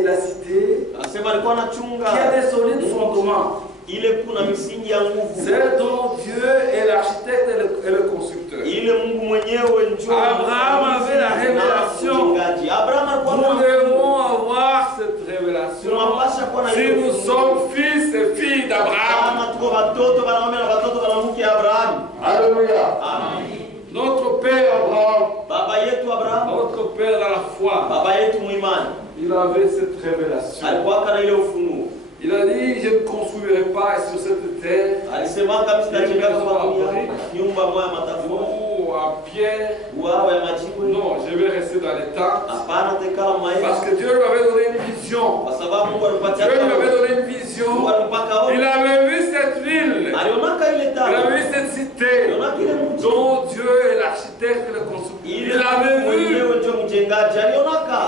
la cité anasema alikuwa qui a anachunga des solides fondements. ile kuna misingi ya nguvu. C'est dont Dieu est l'architecte et le constructeur. Ile Mungu mwenyewe njoo. Abraham avait la révélation. Mchungaji. Abraham alikuwa Nous na devons avoir cette révélation tunapasha kuwa na si hiyo nous ufunuo. sommes fils et filles d'Abraham. Kama tuko watoto wanaume na watoto wanawake ya Abraham. Alléluia. Amen. Notre père Abraham, Baba yetu Abraham, notre père dans la foi, baba yetu muimani, il avait cette révélation. alikuwa kana ile ufunuo. Il a dit, je ne construirai pas sur cette terre Alisema kama sitajenga kwa dunia nyumba moja matafuri ou en pierre. wao ya majibu. Non, je vais rester dans les temps. Hapana tekala Parce maisha. que Dieu lui avait donné une vision. Kwa sababu Mungu alipatia Dieu lui avait Mungu donné une vision. alipaka Il ona. avait vu cette ville. Alionaka ile Il tano. avait vu cette cité Alionaka ile mji. dont Dieu est l'architecte et le constructeur. Ile Il avait vu. mwenyewe ndio mjengaji. Alionaka.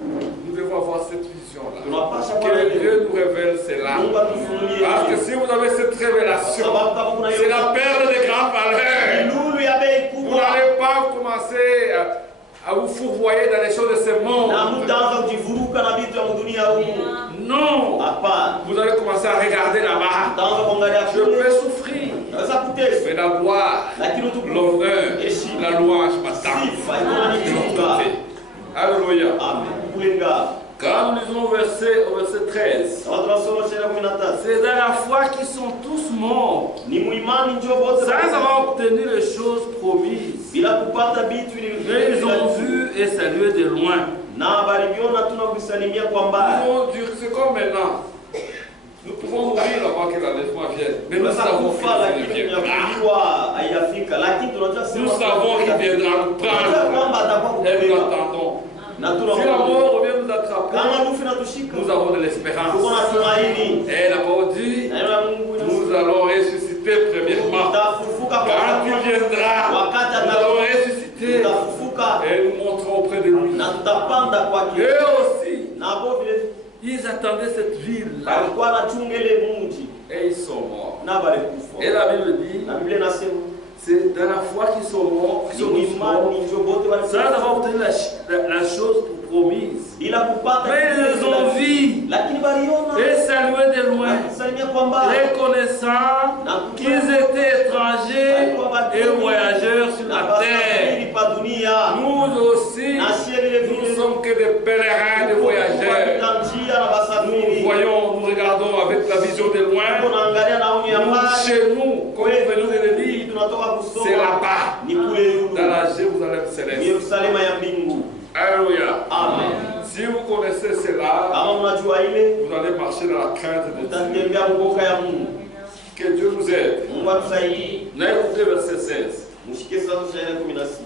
Nous devons avoir cette vision-là. Tunapasha kuwa na Que ile. Dieu nous révèle cela. Mungu atufunulie. Parce que si vous avez cette révélation, Sababu kama kuna c'est la perle de grande valeur. lulu ya bei Vous kubwa. n'allez pas commencer à vous fourvoyer dans les choses de ce Na monde. mtaanza kujivuruka na vitu vya dunia humu. Non. Hapana. Vous allez commencer à regarder là-bas. Mtaanza kuangalia Je kule. peux souffrir. Naweza kuteswa. Mais la gloire, Lakini utukufu. l'honneur, la louange m'attendent. Sifa iko inanichunga. Alléluia. Amen. Kulenga. Quand nous lisons au verset 13, Kama tunasoma shairi 13. c'est dans la foi qu'ils sont tous morts, Ni muimani njoo wote. sans avoir obtenu les choses promises. Bila kupata vitu Mais ils ont vu et salué de loin. na baliviona tunakusalimia kwa mbali. C'est comme maintenant. Nous pouvons mourir avant que l'enlèvement vienne. Mais nous Tunaweza savons kufa qu'il lakini viendra. tunyakuliwa haijafika, lakini tunajua Nous savons qu'il viendra nous Tunajua prendre. kwamba atakuwa Et nous kubeba. l'attendons. Na Si la tunaona mort revient nous attraper, kama lufu inatushika, nous avons de l'espérance. tuko na tumaini. Et la parole dit, Neno la Mungu nous allons ressusciter premièrement. tutafufuka kwa Quand il viendra, wakati nous allons atakuja, ressusciter tutafufuka et nous monterons auprès de lui. na tutapanda kwake. Et aussi, Na hapo vile ils attendaient cette ville-là alikuwa anachunga ile mji et ils sont morts. na balikufa. Et la Bible dit, Na Biblia inasema c'est dans la foi qu'ils sont morts, qu'ils sont tous morts, imani njoo wote sans walikufa. avoir obtenu la chose promise. Bila kupata Mais ils les ont vus lakini baliona et salués de loin, kusalimia kwa mbali. reconnaissant qu'ils étaient étrangers et voyageurs sur la terre. pa dunia. Nous aussi, Na sie vile nous ne vile sommes que des pèlerins, des voyageurs. njia na Nous basafiri. voyons, nous regardons avec la vision de loin. Tunaangalia naoni ya Nous, mbali. chez nous, comme nous venons de le dire, Tunatoka c'est kusoma là-bas, ni kule yulu. dans la Jérusalem céleste. Yerusalema ya mbingu. Alléluia. Amen. Si vous connaissez cela, Kama mnajua ile vous allez marcher dans la crainte de Dieu. utatembea mboka ya Mungu. Que Dieu nous aide. Mungu atusaidie. Écoutez verset 16. Mshike sasa shairi 16.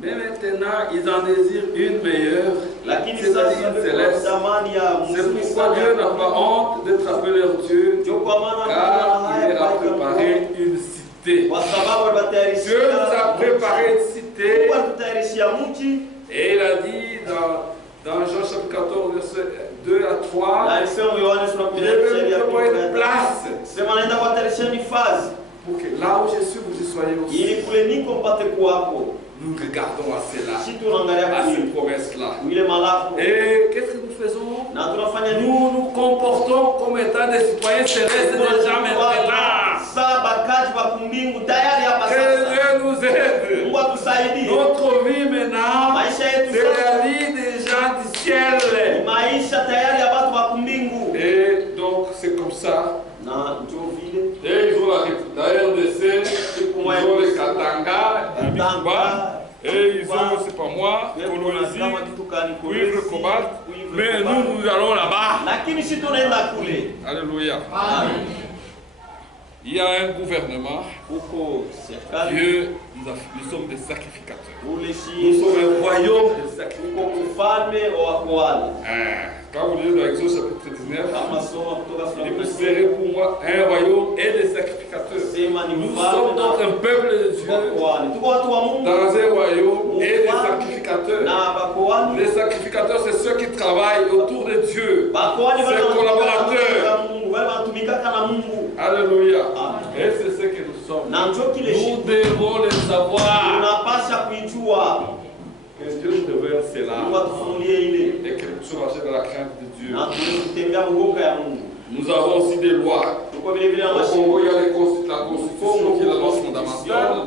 Mais maintenant, ils en désirent une meilleure, Lakini c'est-à-dire sasa une céleste. zamani ya C'est pourquoi Dieu n'a pas honte d'être appelé leur Dieu, Ndio kwa maana car il leur a préparé une cité. kwa sababu Dieu nous a préparé une cité, Mungu alitutayarishia mji. et il a dit dans dans Jean chapitre 14, verset 2 à 3, Na alisema Yohana sura je vais 14 vous préparer une place sema naenda kuwatayarisha hifadhi pour que là où je suis, vous y soyez aussi. ili kule niko mpate kuwako. Nous regardons à cela, Si tunaangalia à ces kule promesses-là. ile malako Et qu'est-ce que nous faisons? na tunafanya nini? Nous nous comportons comme étant des citoyens célestes déjà maintenant. Saba kaji wa kumbingu tayari hapa Que sasa. Dieu nous aide. Mungu atusaidie. Notre vie maintenant, Maisha yetu c'est la sasa vie des gens du ciel. maisha tayari ya watu wa kumbingu. Et donc c'est comme ça. Na ndio vile Et ils ont la RDC, ils ont les Katanga, les Bikuba, et ils ont, c'est pas moi, Colombie, cuivre, cobalt. Mais nous allons là-bas. lakini sisi tunaenda kule. Alléluia. Amen. Il y a un gouvernement. Huko serikali Dieu, nous sommes des sacrificateurs. ule Nous shi sommes un royaume de sacrificateurs. huko ufalme wa kwale. Quand vous lisez dans Exode chapitre 19, Kama soma kutoka sura il vous 19. serez pour moi un royaume et des sacrificateurs. Sema ni Nous mfalme sommes donc un peuple de wa Dieu kwale. Tuko watu wa Mungu dans un royaume et des sacrificateurs. na bakwani. Les sacrificateurs, c'est ceux qui travaillent autour de Dieu. Bakwani C'est collaborateurs. wa Mungu, wale wanatumika na Mungu. Alléluia. Amen. Et c'est ce que nous sommes. Na njoo kile shi Nous devons le savoir. tunapasha kuijua. Que Dieu nous révèle Mungu cela. atufunulie ile Et que nous puissions marcher dans la crainte de Dieu. na tutembea mwoga ya Mungu. Nous avons aussi des lois. Tuko vile vile na Au mashimo. Congo, il y a la Constitution qui est la loi fondamentale.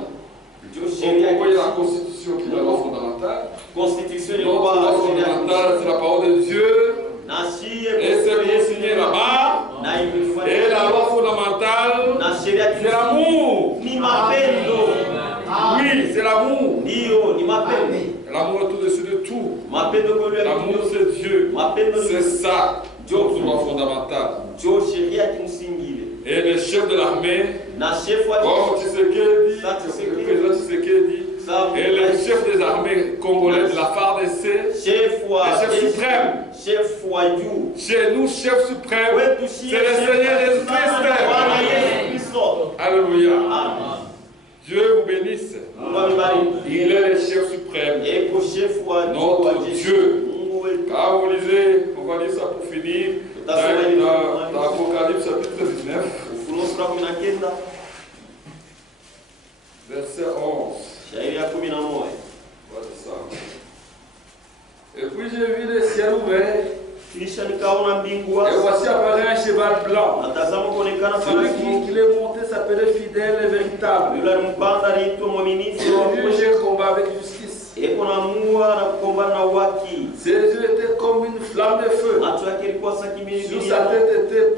Ndio Au sheria Congo, il y a la Constitution qui est la loi fondamentale. constitution ni Notre kwa loi sheria. fondamentale, c'est la parole de Dieu. Na sie Et c'est consigné là-bas. na Et imefanya la loi fondamentale, na sheria c'est l'amour. ni mapendo. Oui, c'est l'amour. Ndio ni mapendo. L'amour est au-dessus de tout. Mapendo kwa yule L'amour, c'est Dieu. mapendo C'est ni ça, notre loi fondamentale. ndio sheria kimsingi. Et le chef de l'armée, Na chef wa comme Tshisekedi, le président Tshisekedi, et le chef des armées congolais de la FARDC, chef wa le chef suprême. chef wa juu. Chez nous, chef suprême, Wetu c'est le Seigneur Jésus-Christ. Bwana Yesu Kristo. Alléluia. Amen. Dieu vous bénisse. Mungu abariki. Il est le chef suprême. Eko chef wa Notre Dieu. Mungu wetu. Quand vous lisez, on va lire ça pour finir, dans Apocalypse chapitre 19, Ufunuo sura 19 verset 11. shairi ya 11. Voilà ça. Et puis j'ai vu le ciel ouvert, Kisha nikaona mbingu et wazi. voici apparaît un cheval blanc. Natazama kuonekana Celui farasi. qui l'est monté s'appelait fidèle et véritable. Yule alimpanda aliitwa mwaminifu Et na wa lui, kweli. j'ai combat avec justice. Eko na mua na kukombana na uhaki. Ses yeux étaient comme une flamme de feu. Macho yake ilikuwa Sur sakimili. sa tête étaient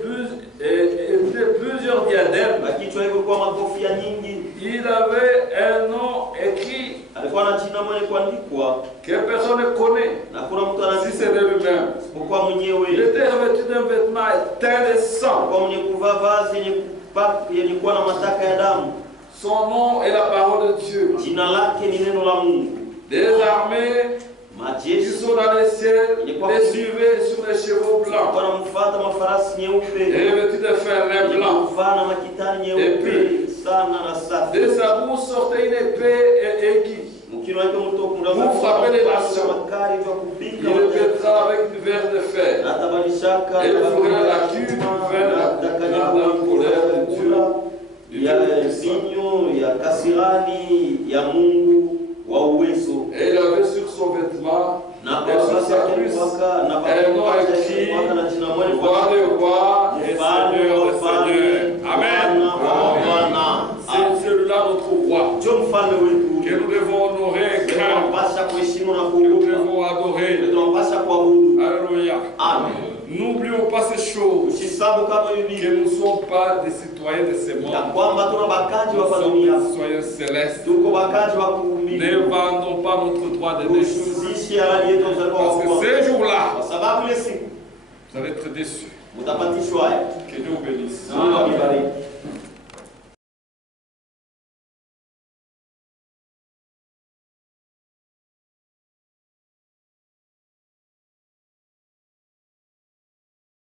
plusieurs diadèmes. Na kichwa yake kulikuwa makofia nyingi. Il avait un nom écrit Alikuwa na jina moja kuandikwa que personne ne connaît, na kuna mtu si anasema c'est de lui-même. isipokuwa Il mwenyewe. était revêtu d'un vêtement teint de sang. Kwa mwenye kuvaa vazi yenye kuwa na mataka ya damu. Son nom est la parole de Dieu. Jina lake ni neno la Mungu. Des armées qui Majeshi sont dans les cieux, les suivaient sur les chevaux blancs wanamfuata mafarasi et nyeupe. revêtus de fer lin blanc. Kuvaa na makitani nyeupe sana na safi. De sa bouche sortait une épée aiguë. Mkino wake mto kuna Pour frapper les nations. makali kwa Il kupika le pètera avec une verre de fer. na tabalishaka Et il fera la cube vers la colère de Dieu. ya zinyo ya kasirani ya Mungu wa uwezo. Et il avait sur son vêtement Na et sur basi sa yake cuisse mpaka na un nom écrit na jina moja Roi des rois et Seigneur des seigneurs. Amen. C'est celui-là notre roi Ndio mfalme wetu. que nous devons honorer, craindre, Tunapasha kuheshimu na que nous kuogopa. devons adorer. Tunapasha kuabudu. Alléluia. Amen. N'oublions pas ces choses, Usisabu kama que hivi nous ne sommes pas des citoyens de ce ya monde. kwamba tuna bakaji Nous wa sommes dunia. des citoyens célestes. Tuko bakaji wa Ne kuumini. vendons pas notre droit de naissance. Usiuzishi halali yetu mzaliwa wa Parce que kwanza. ces jours-là, Kwa sababu ile siku vous allez être déçus. mtapatishwa haya. Que Dieu vous bénisse. Mungu awabariki.